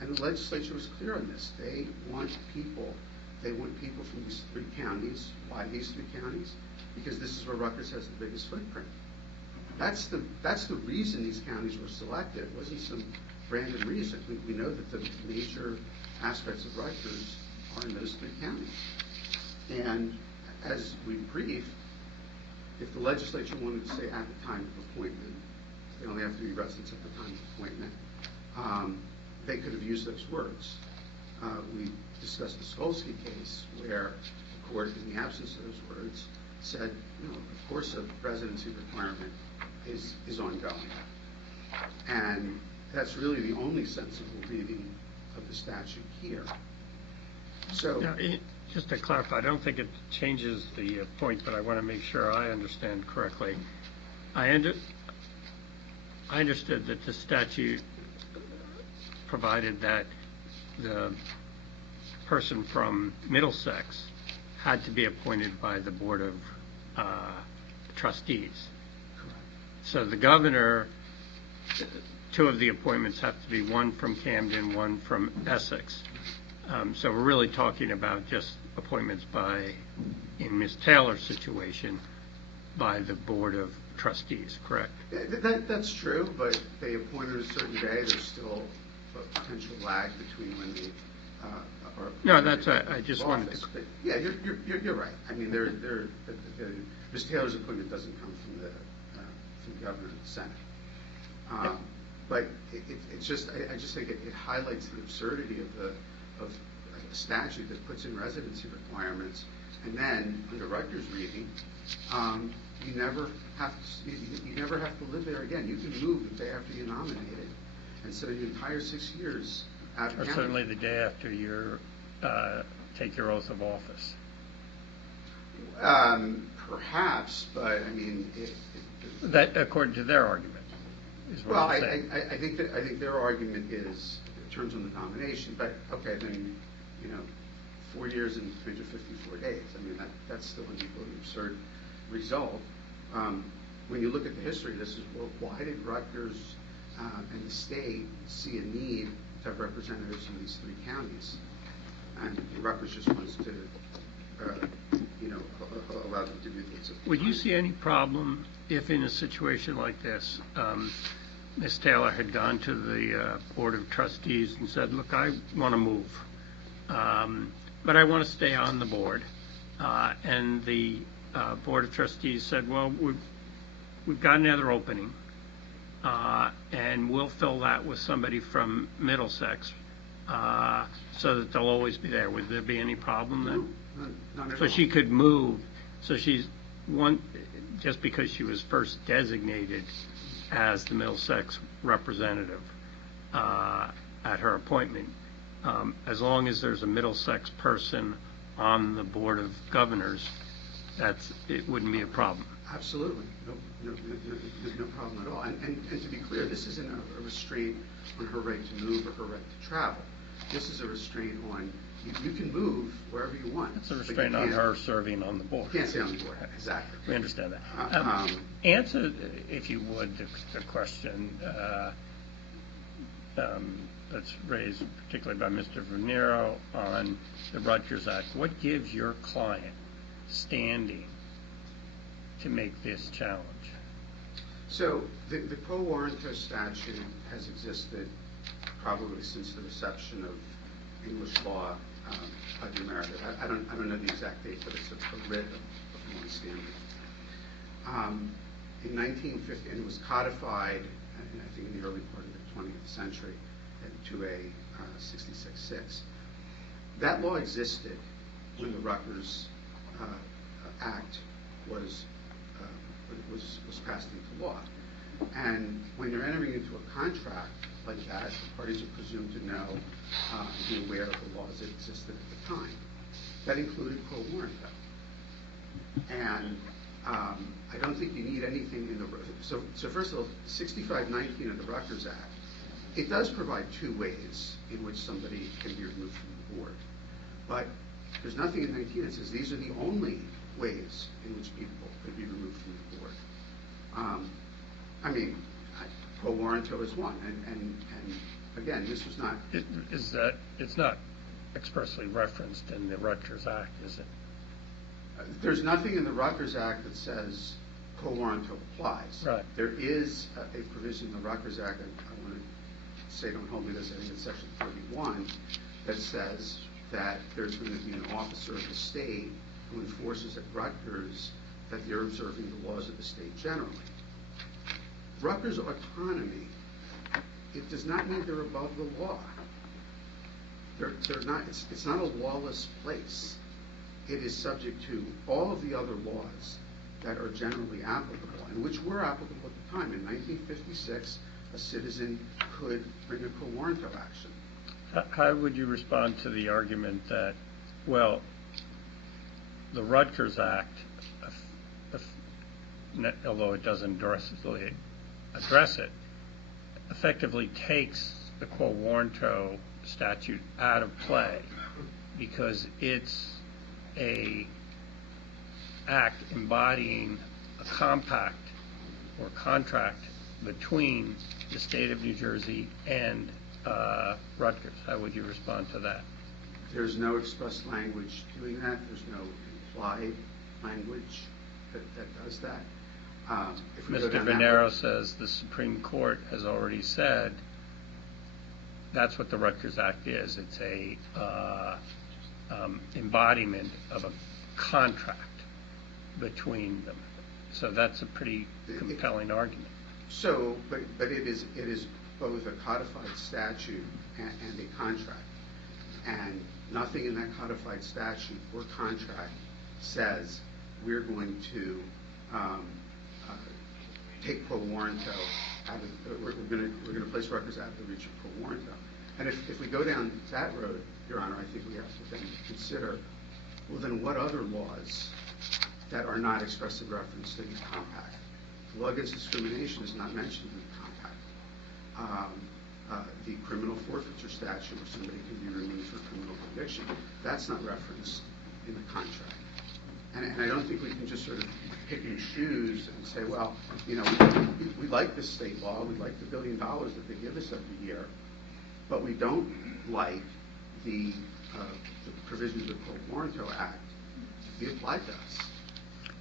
And the legislature was clear on this. They want people from these 3 counties. Why these 3 counties? Because this is where Rutgers has the biggest footprint. That's the reason these counties were selected. It wasn't some random reason. We know that the major aspects of Rutgers are in those 3 counties. And as we briefed, if the legislature wanted to say at the time of appointment, they only have to be residents at the time of appointment, they could have used those words. We discussed the Skolsky case where the court, in the absence of those words, said, of course a residency requirement is ongoing. And that's really the only sensible reading of the statute here. So, now, just to clarify, I don't think it changes the point, but I want to make sure I understand correctly. I understood that the statute provided that the person from Middlesex had to be appointed by the Board of Trustees. correct. So the governor, 2 of the appointments have to be one from Camden, one from Essex. So we're really talking about just appointments by, in Ms. Taylor's situation, by the Board of Trustees, correct? That's true, but they appointed a certain day. There's still a potential lag between when they are appointed. No, that's I just wanted to. But yeah, you're right. I mean, Ms. Taylor's appointment doesn't come from the governor and the Senate. But it's just, I just think it highlights the absurdity of a statute that puts in residency requirements, and then under Rutgers' reading, you never have to live there again. You can move the day after you're nominated, and so your entire 6 years out of Or county. certainly the day after you take your oath of office. Perhaps, but I mean, That, according to their argument, is what well, I'm saying. I think their argument is in terms of the nomination. But okay, then 4 years and 354 days. I mean, that's still an equally absurd result. When you look at the history of this, well, why did Rutgers and the state see a need to have representatives in these 3 counties? And Rutgers just wants to, allow them to do things. Would you see any problem if in a situation like this, Ms. Taylor had gone to the Board of Trustees and said, look, I want to move, but I want to stay on the board. And the Board of Trustees said, well, we've got another opening, and we'll fill that with somebody from Middlesex, so that they'll always be there. Would there be any problem then? None at So all. she could move, so she's just because she was first designated as the Middlesex representative at her appointment, as long as there's a Middlesex person on the Board of Governors, it wouldn't be a problem. Absolutely. There's no problem at all. And to be clear, this isn't a restraint on her right to move or her right to travel. This is a restraint on, you can move wherever you want. It's a restraint on her serving on the board. You can't stay on the board, exactly. We understand that. Answer, if you would, the question that's raised particularly by Mr. Venero on the Rutgers Act. What gives your client standing to make this challenge? So the quo warranto statute has existed probably since the reception of English law by the Americans. I don't know the exact date, but it's a writ of long standing. In 1950, and it was codified, I think in the early part of the 20th century, to a 66-6. That law existed when the Rutgers Act was passed into law. And when you're entering into a contract like that, the parties are presumed to know and be aware of the laws that existed at the time. That included quo warranto. And I don't think you need anything in the... So first of all, 6519 of the Rutgers Act, it does provide 2 ways in which somebody can be removed from the board. But there's nothing in 19 that says these are the only ways in which people could be removed from the board. I mean, quo warranto is one. And again, this was not... It's not expressly referenced in the Rutgers Act, is it? There's nothing in the Rutgers Act that says quo warranto applies. Right. There is a provision in the Rutgers Act, I want to say, don't hold me to this, I think it's section 31, that says that there's going to be an officer of the state who enforces at Rutgers that they're observing the laws of the state generally. Rutgers' autonomy, it does not mean they're above the law. They're not. It's not a lawless place. It is subject to all of the other laws that are generally applicable, and which were applicable at the time. In 1956, a citizen could bring a quo warranto action. How would you respond to the argument that, well, the Rutgers Act, although it doesn't directly address it, effectively takes the quo warranto statute out of play because it's a act embodying a compact or contract between the state of New Jersey and Rutgers. How would you respond to that? There's no express language doing that. There's no implied language that does that. Mr. Venero says the Supreme Court has already said that's what the Rutgers Act is. It's a embodiment of a contract between them. So that's a pretty compelling argument. So, but it is both a codified statute and a contract. And nothing in that codified statute or contract says we're going to take quo warranto out of, we're going to place Rutgers out of the reach of quo warranto. And if we go down that road, Your Honor, I think we have to then consider, well, then what other laws that are not expressly referenced in the compact? The law against discrimination is not mentioned in the compact. the criminal forfeiture statute where somebody can be removed for criminal conviction. That's not referenced in the contract. And I don't think we can just sort of pick and choose and say, well, you know, we like this state law, we like the $1 billion that they give us every year, but we don't like the provisions of the Quo Warranto Act to be applied to us.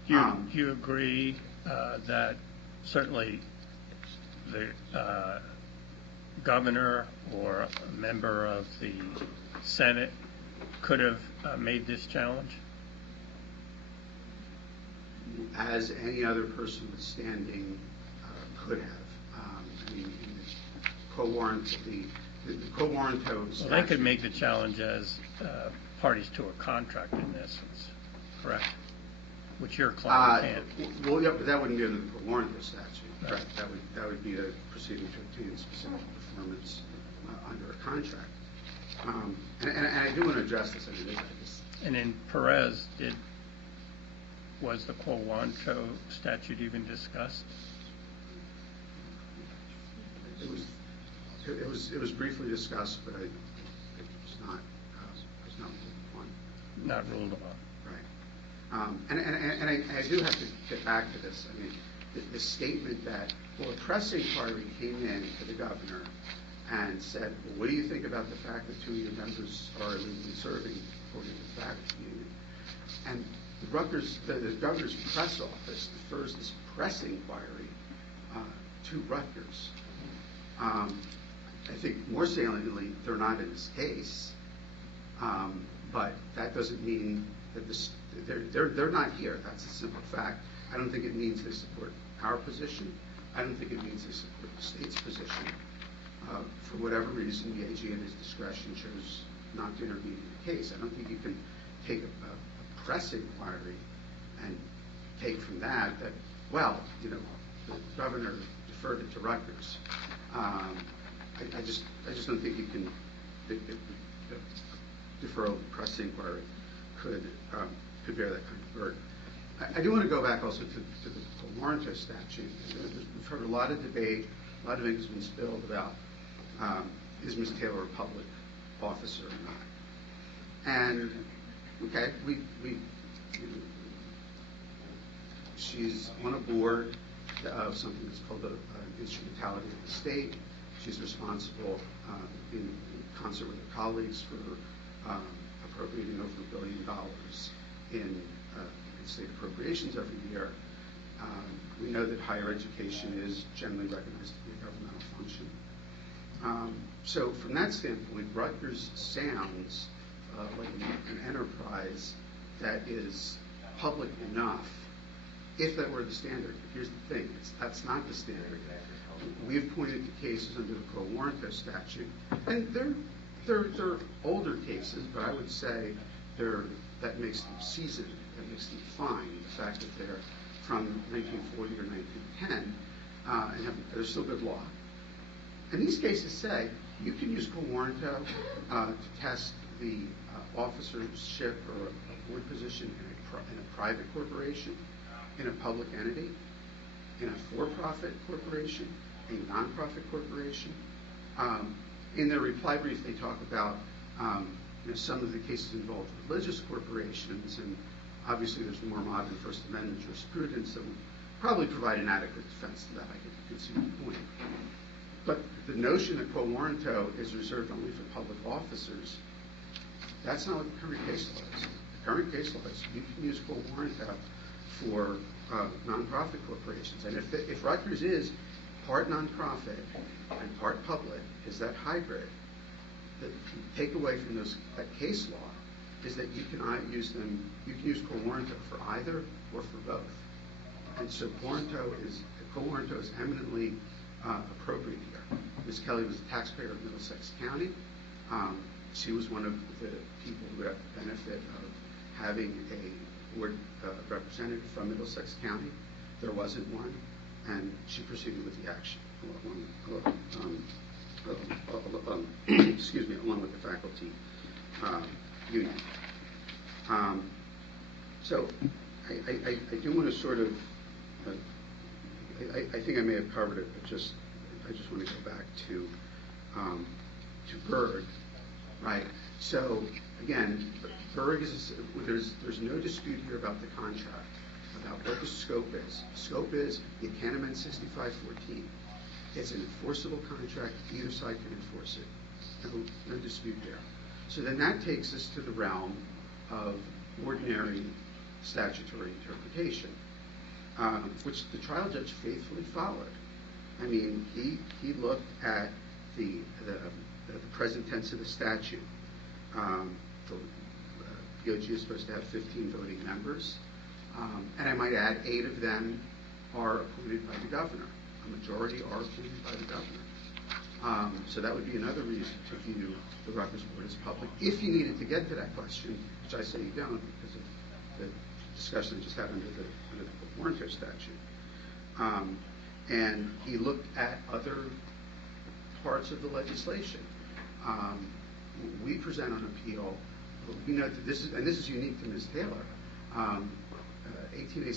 Do you agree that certainly the governor or a member of the Senate could have made this challenge? As any other person with standing could have. I mean, in the Quo Warranto, the Quo Warranto statute. Well, they could make the challenge as parties to a contract in essence, correct? Which your client can't. Well, yeah, but that wouldn't be under the Quo Warranto statute. Right. That would be the proceeding to obtain specific performance under a contract. And I do want to address this. I mean, And in Perez, was the Quo Warranto statute even discussed? It was briefly discussed, but it was not ruled upon. Not ruled upon. Right. And I do have to get back to this. I mean, the statement that, well, a press inquiry came in to the governor and said, well, what do you think about the fact that 2 of your members are illegally serving according to the faculty union? And the governor's press office defers this press inquiry to Rutgers. I think more saliently, they're not in this case, but that doesn't mean that they're not here. That's a simple fact. I don't think it means they support our position. I don't think it means they support the state's position. For whatever reason, the AG in his discretion chose not to intervene in the case. I don't think you can take a press inquiry and take from that, well, you know, the governor deferred it to Rutgers. I just don't think you can defer a press inquiry could bear that kind of burden. I do want to go back also to the Warranto statute. We've heard a lot of debate, a lot of ink has been spilled about is Ms. Taylor a public officer or not. And okay, she's on a board of something that's called the instrumentality of the state. She's responsible in concert with her colleagues for appropriating over $1 billion in state appropriations every year. We know that higher education is generally recognized to be a governmental function. So from that standpoint, Rutgers sounds like an enterprise that is public enough, if that were the standard. But here's the thing, that's not the standard. We've pointed to cases under the Quo Warranto statute, and they're older cases, but I would say that makes them seasoned, that makes them fine. The fact that they're from 1940 or 1910, and they're still good law. And these cases say you can use Quo Warranto to test the officership or a board position in a private corporation, in a public entity, in a for-profit corporation, a non-profit corporation. In their reply brief, they talk about some of the cases involved religious corporations, and obviously there's more modern First Amendment jurisprudence that would probably provide an adequate defense to that. I can see the point. But the notion that Quo Warranto is reserved only for public officers, that's not what the current case law is. The current case law is you can use Quo Warranto for nonprofit corporations. And if Rutgers is part nonprofit and part public, is that hybrid, the takeaway from that case law is that you can use Quo Warranto for either or for both. And so Quo Warranto is eminently appropriate here. Ms. Kelly was a taxpayer of Middlesex County. She was one of the people who got the benefit of having a board representative from Middlesex County. There wasn't one, and she proceeded with the action along with the faculty union. So I do want to sort of, I think I may have covered it, but I just want to go back to Berg, right? So again, Berg there's no dispute here about the contract, about what the scope is. Scope is you can't amend 6514. It's an enforceable contract. Either side can enforce it. No dispute there. So then that takes us to the realm of ordinary statutory interpretation, which the trial judge faithfully followed. I mean, he looked at the present tense of the statute. The POG is supposed to have 15 voting members, and I might add 8 of them are appointed by the governor. A majority are appointed by the governor. So that would be another reason to view the Rutgers Board as public, if you needed to get to that question, which I say you don't because of the discussion that just happened under the Warrant statute. And he looked at other parts of the legislation. We present on appeal. We note that this is unique to Ms. Taylor. 18A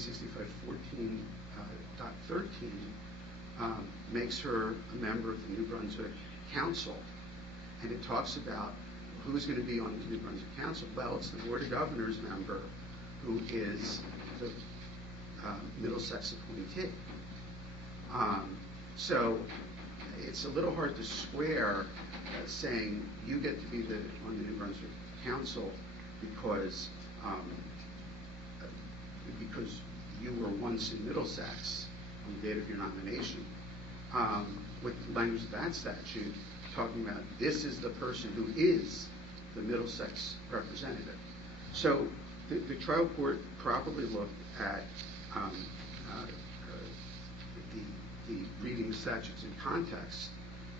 6514.13 makes her a member of the New Brunswick Council, and it talks about who's going to be on the New Brunswick Council. Well, it's the Board of Governors member who is the Middlesex appointee. So it's a little hard to square saying you get to be on the New Brunswick Council because you were once in Middlesex on the date of your nomination, with the language of that statute talking about this is the person who is the Middlesex representative. So the trial court properly looked at the reading the statutes in context,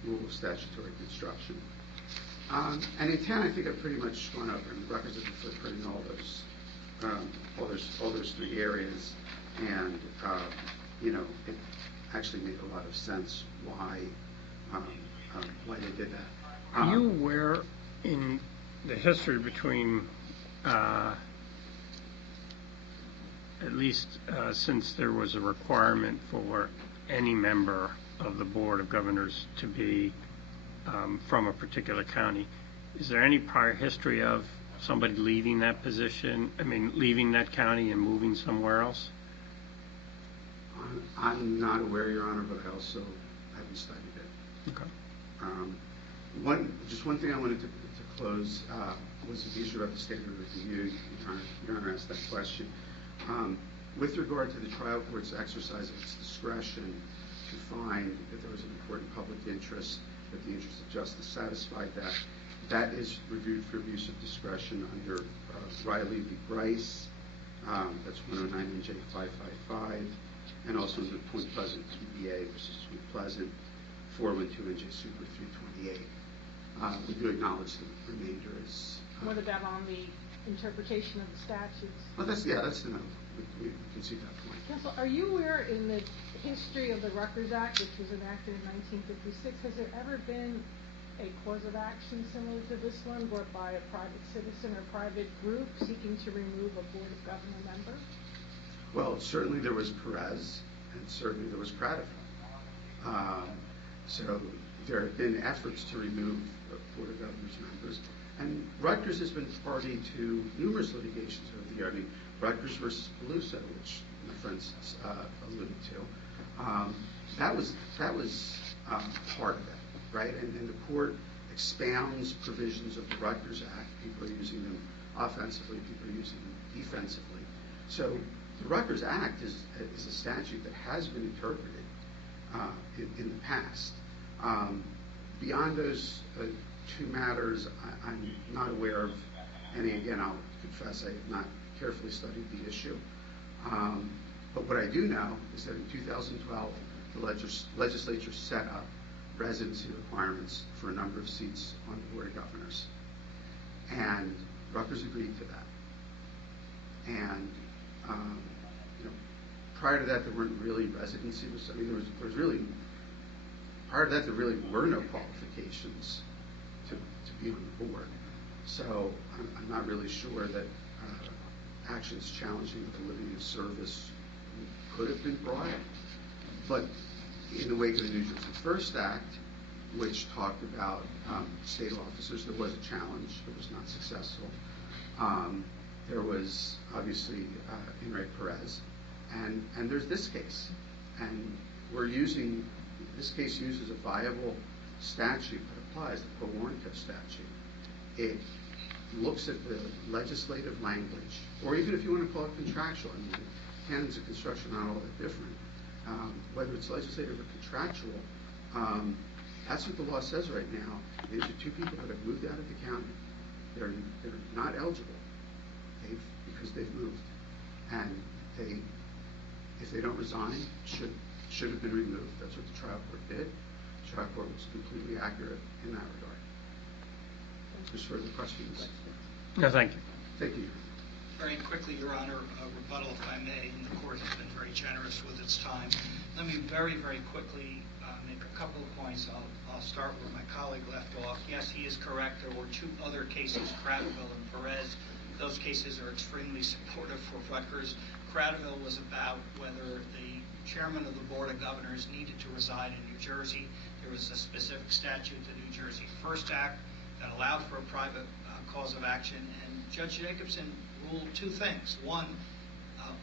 rule of statutory construction. And intent, I think I've pretty much gone over in the records of the footprint in all those 3 areas, and it actually made a lot of sense why they did that. Are you aware in the history between, at least since there was a requirement for any member of the Board of Governors to be from a particular county, is there any prior history of somebody leaving that position, leaving that county and moving somewhere else? I'm not aware, Your Honor, but I also haven't studied it. Okay. One thing I wanted to close was the issue of the standard review. Your Honor asked that question. With regard to the trial court's exercise of its discretion to find that there was an important public interest, that the interest of justice satisfied that is reviewed for abuse of discretion under Riley v. Bryce, that's 109 NJ 555, and also under Point Pleasant TBA versus Point Pleasant 412 NJ Super 328. We do acknowledge the remainder is. What about on the interpretation of the statutes? Well, that's enough. We can see that point. Counsel, are you aware in the history of the Rutgers Act, which was enacted in 1956, has there ever been a cause of action similar to this one brought by a private citizen or private group seeking to remove a Board of Governor member? Well, certainly there was Perez, and certainly there was Craddock. So there have been efforts to remove Board of Governors members, and Rutgers has been party to numerous litigations over the year. Rutgers versus Peluso, which my friends alluded to, that was part of it, right? And the court expounds provisions of the Rutgers Act. People are using them offensively, people are using them defensively. So the Rutgers Act is a statute that has been interpreted in the past. Beyond those 2 matters, I'm not aware of any. Again, I'll confess I have not carefully studied the issue. But what I do know is that in 2012, the legislature set up residency requirements for a number of seats on the Board of Governors. And Rutgers agreed to that. And prior to that, there weren't really residency. There was really, prior to that, there really were no qualifications to be on the board. So I'm not really sure that actions challenging the validity of service could have been brought. But in the wake of the New Jersey First Act, which talked about state officers. There was a challenge. It was not successful. There was obviously Enrique Perez, and there's this case, and this case uses a viable statute that applies, the Quo Warranto statute. It looks at the legislative language, or even if you want to call it contractual. I mean, the canons of construction are all that different. Whether it's legislative or contractual, that's what the law says right now. These are two people that have moved out of the county. They're not eligible because they've moved, and if they don't resign, should have been removed. That's what the trial court did. The trial court was completely accurate in that regard. Just further questions? No, thank you. Thank you. Very quickly, Your Honor, a rebuttal, if I may, and the court has been very generous with its time. Let me very, very quickly make a couple of points. I'll start where my colleague left off. Yes, he is correct. There were two other cases, Cradaville and Perez. Those cases are extremely supportive for Rutgers. Cradaville was about whether the chairman of the Board of Governors needed to reside in New Jersey. There was a specific statute, the New Jersey First Act, that allowed for a private cause of action, and Judge Jacobson ruled two things. One,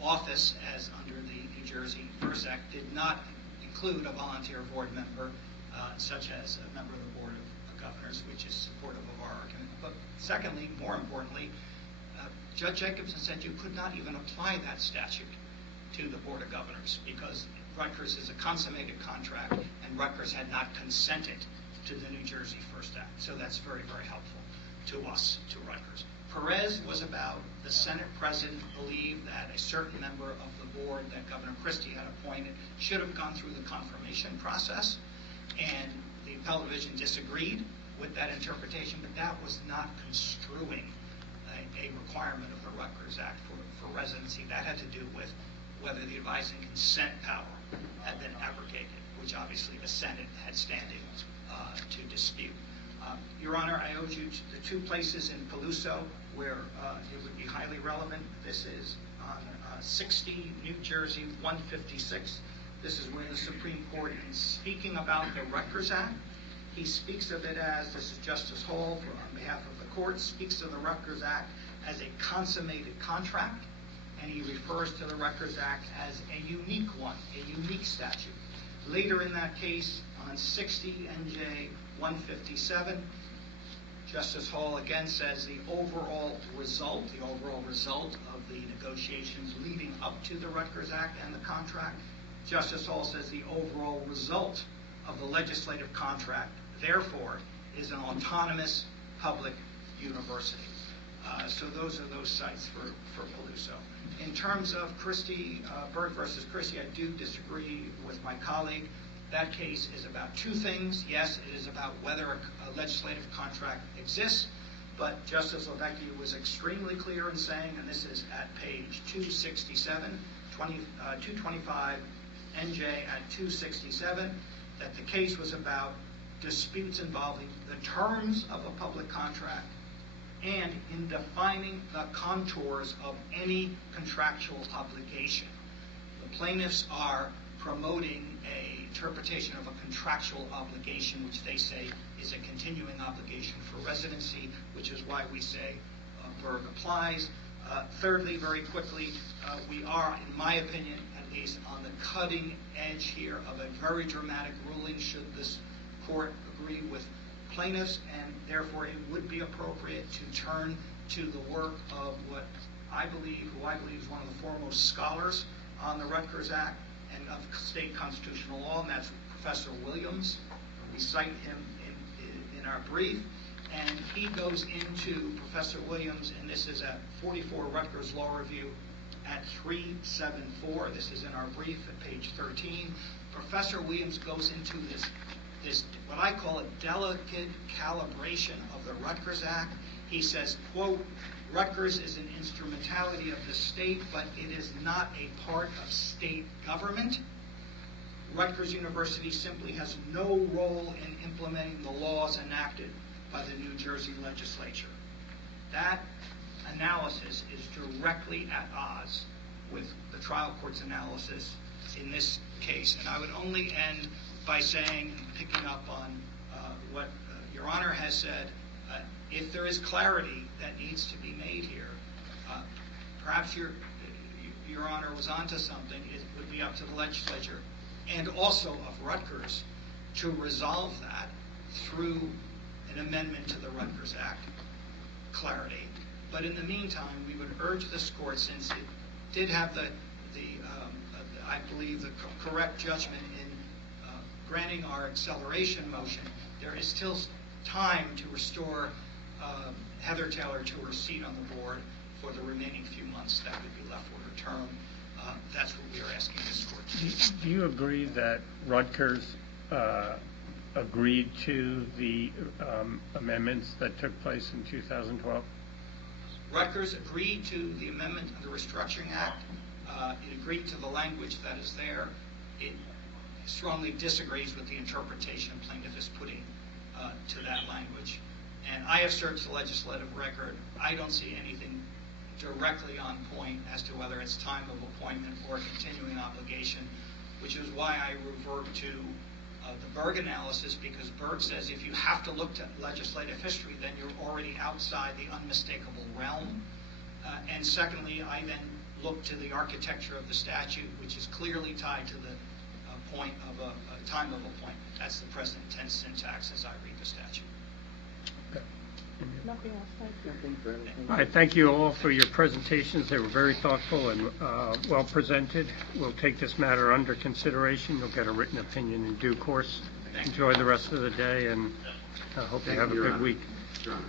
office, as under the New Jersey First Act, did not include a volunteer board member, such as a member of the Board of Governors, which is supportive of our argument. But secondly, more importantly, Judge Jacobson said you could not even apply that statute to the Board of Governors because Rutgers is a consummated contract and Rutgers had not consented to the New Jersey First Act. So that's very, very helpful to us, to Rutgers. Perez was about the Senate president believed that a certain member of the board that Governor Christie had appointed should have gone through the confirmation process, and the appellate division disagreed with that interpretation, but that was not construing a requirement of the Rutgers Act for residency. That had to do with whether the advising consent power had been abrogated, which obviously the Senate had standing to dispute. Your Honor, I owed you the two places in Peluso where it would be highly relevant. This is on 60 New Jersey 156. This is where the Supreme Court, in speaking about the Rutgers Act, he speaks of it as, this is Justice Hall on behalf of the court, speaks of the Rutgers Act as a consummated contract, and he refers to the Rutgers Act as a unique one, a unique statute. Later in that case, on 60 NJ 157, Justice Hall again says the overall result of the negotiations leading up to the Rutgers Act and the contract, Justice Hall says the overall result of the legislative contract, therefore, is an autonomous public university. So those are those sites for Peluso. In terms of Christie, Berg versus Christie, I do disagree with my colleague. That case is about two things. Yes, it is about whether a legislative contract exists, but Justice Ledecki was extremely clear in saying, and this is at page 267, 225 NJ at 267, that the case was about disputes involving the terms of a public contract and in defining the contours of any contractual obligation. The plaintiffs are promoting an interpretation of a contractual obligation, which they say is a continuing obligation for residency, which is why we say Berg applies. Thirdly, very quickly, we are, in my opinion, at least on the cutting edge here of a very dramatic ruling should this court agree with plaintiffs, and therefore it would be appropriate to turn to the work of who I believe is one of the foremost scholars on the Rutgers Act and of state constitutional law, and that's Professor Williams. We cite him in our brief, and he goes into Professor Williams, and this is at 44 Rutgers Law Review at 374. This is in our brief at page 13. Professor Williams goes into this what I call a delicate calibration of the Rutgers Act. He says, quote, Rutgers is an instrumentality of the state, but it is not a part of state government. Rutgers University simply has no role in implementing the laws enacted by the New Jersey legislature. That analysis is directly at odds with the trial court's analysis in this case. And I would only end by saying, picking up on what Your Honor has said, if there is clarity that needs to be made here, perhaps Your Honor was onto something. It would be up to the legislature and also of Rutgers to resolve that through an amendment to the Rutgers Act clarity. But in the meantime, we would urge this court, since it did have I believe, the correct judgment in granting our acceleration motion, there is still time to restore Heather Taylor to her seat on the board for the remaining few months that would be left for her term. That's what we are asking this court to do. Do you agree that Rutgers agreed to the amendments that took place in 2012? Rutgers agreed to the amendment of the Restructuring Act. It agreed to the language that is there. It strongly disagrees with the interpretation plaintiff is putting to that language. And I have searched the legislative record. I don't see anything directly on point as to whether it's time of appointment or continuing obligation, which is why I revert to the Berg analysis, because Berg says if you have to look to legislative history, then you're already outside the unmistakable realm. And secondly, I then look to the architecture of the statute, which is clearly tied to the point of a time of appointment. That's the present tense syntax as I read the statute. Nothing else, thank you. I thank you all for your presentations. They were very thoughtful and well presented. We'll take this matter under consideration. You'll get a written opinion in due course. Enjoy the rest of the day, and I hope you have a good week. Your Honor.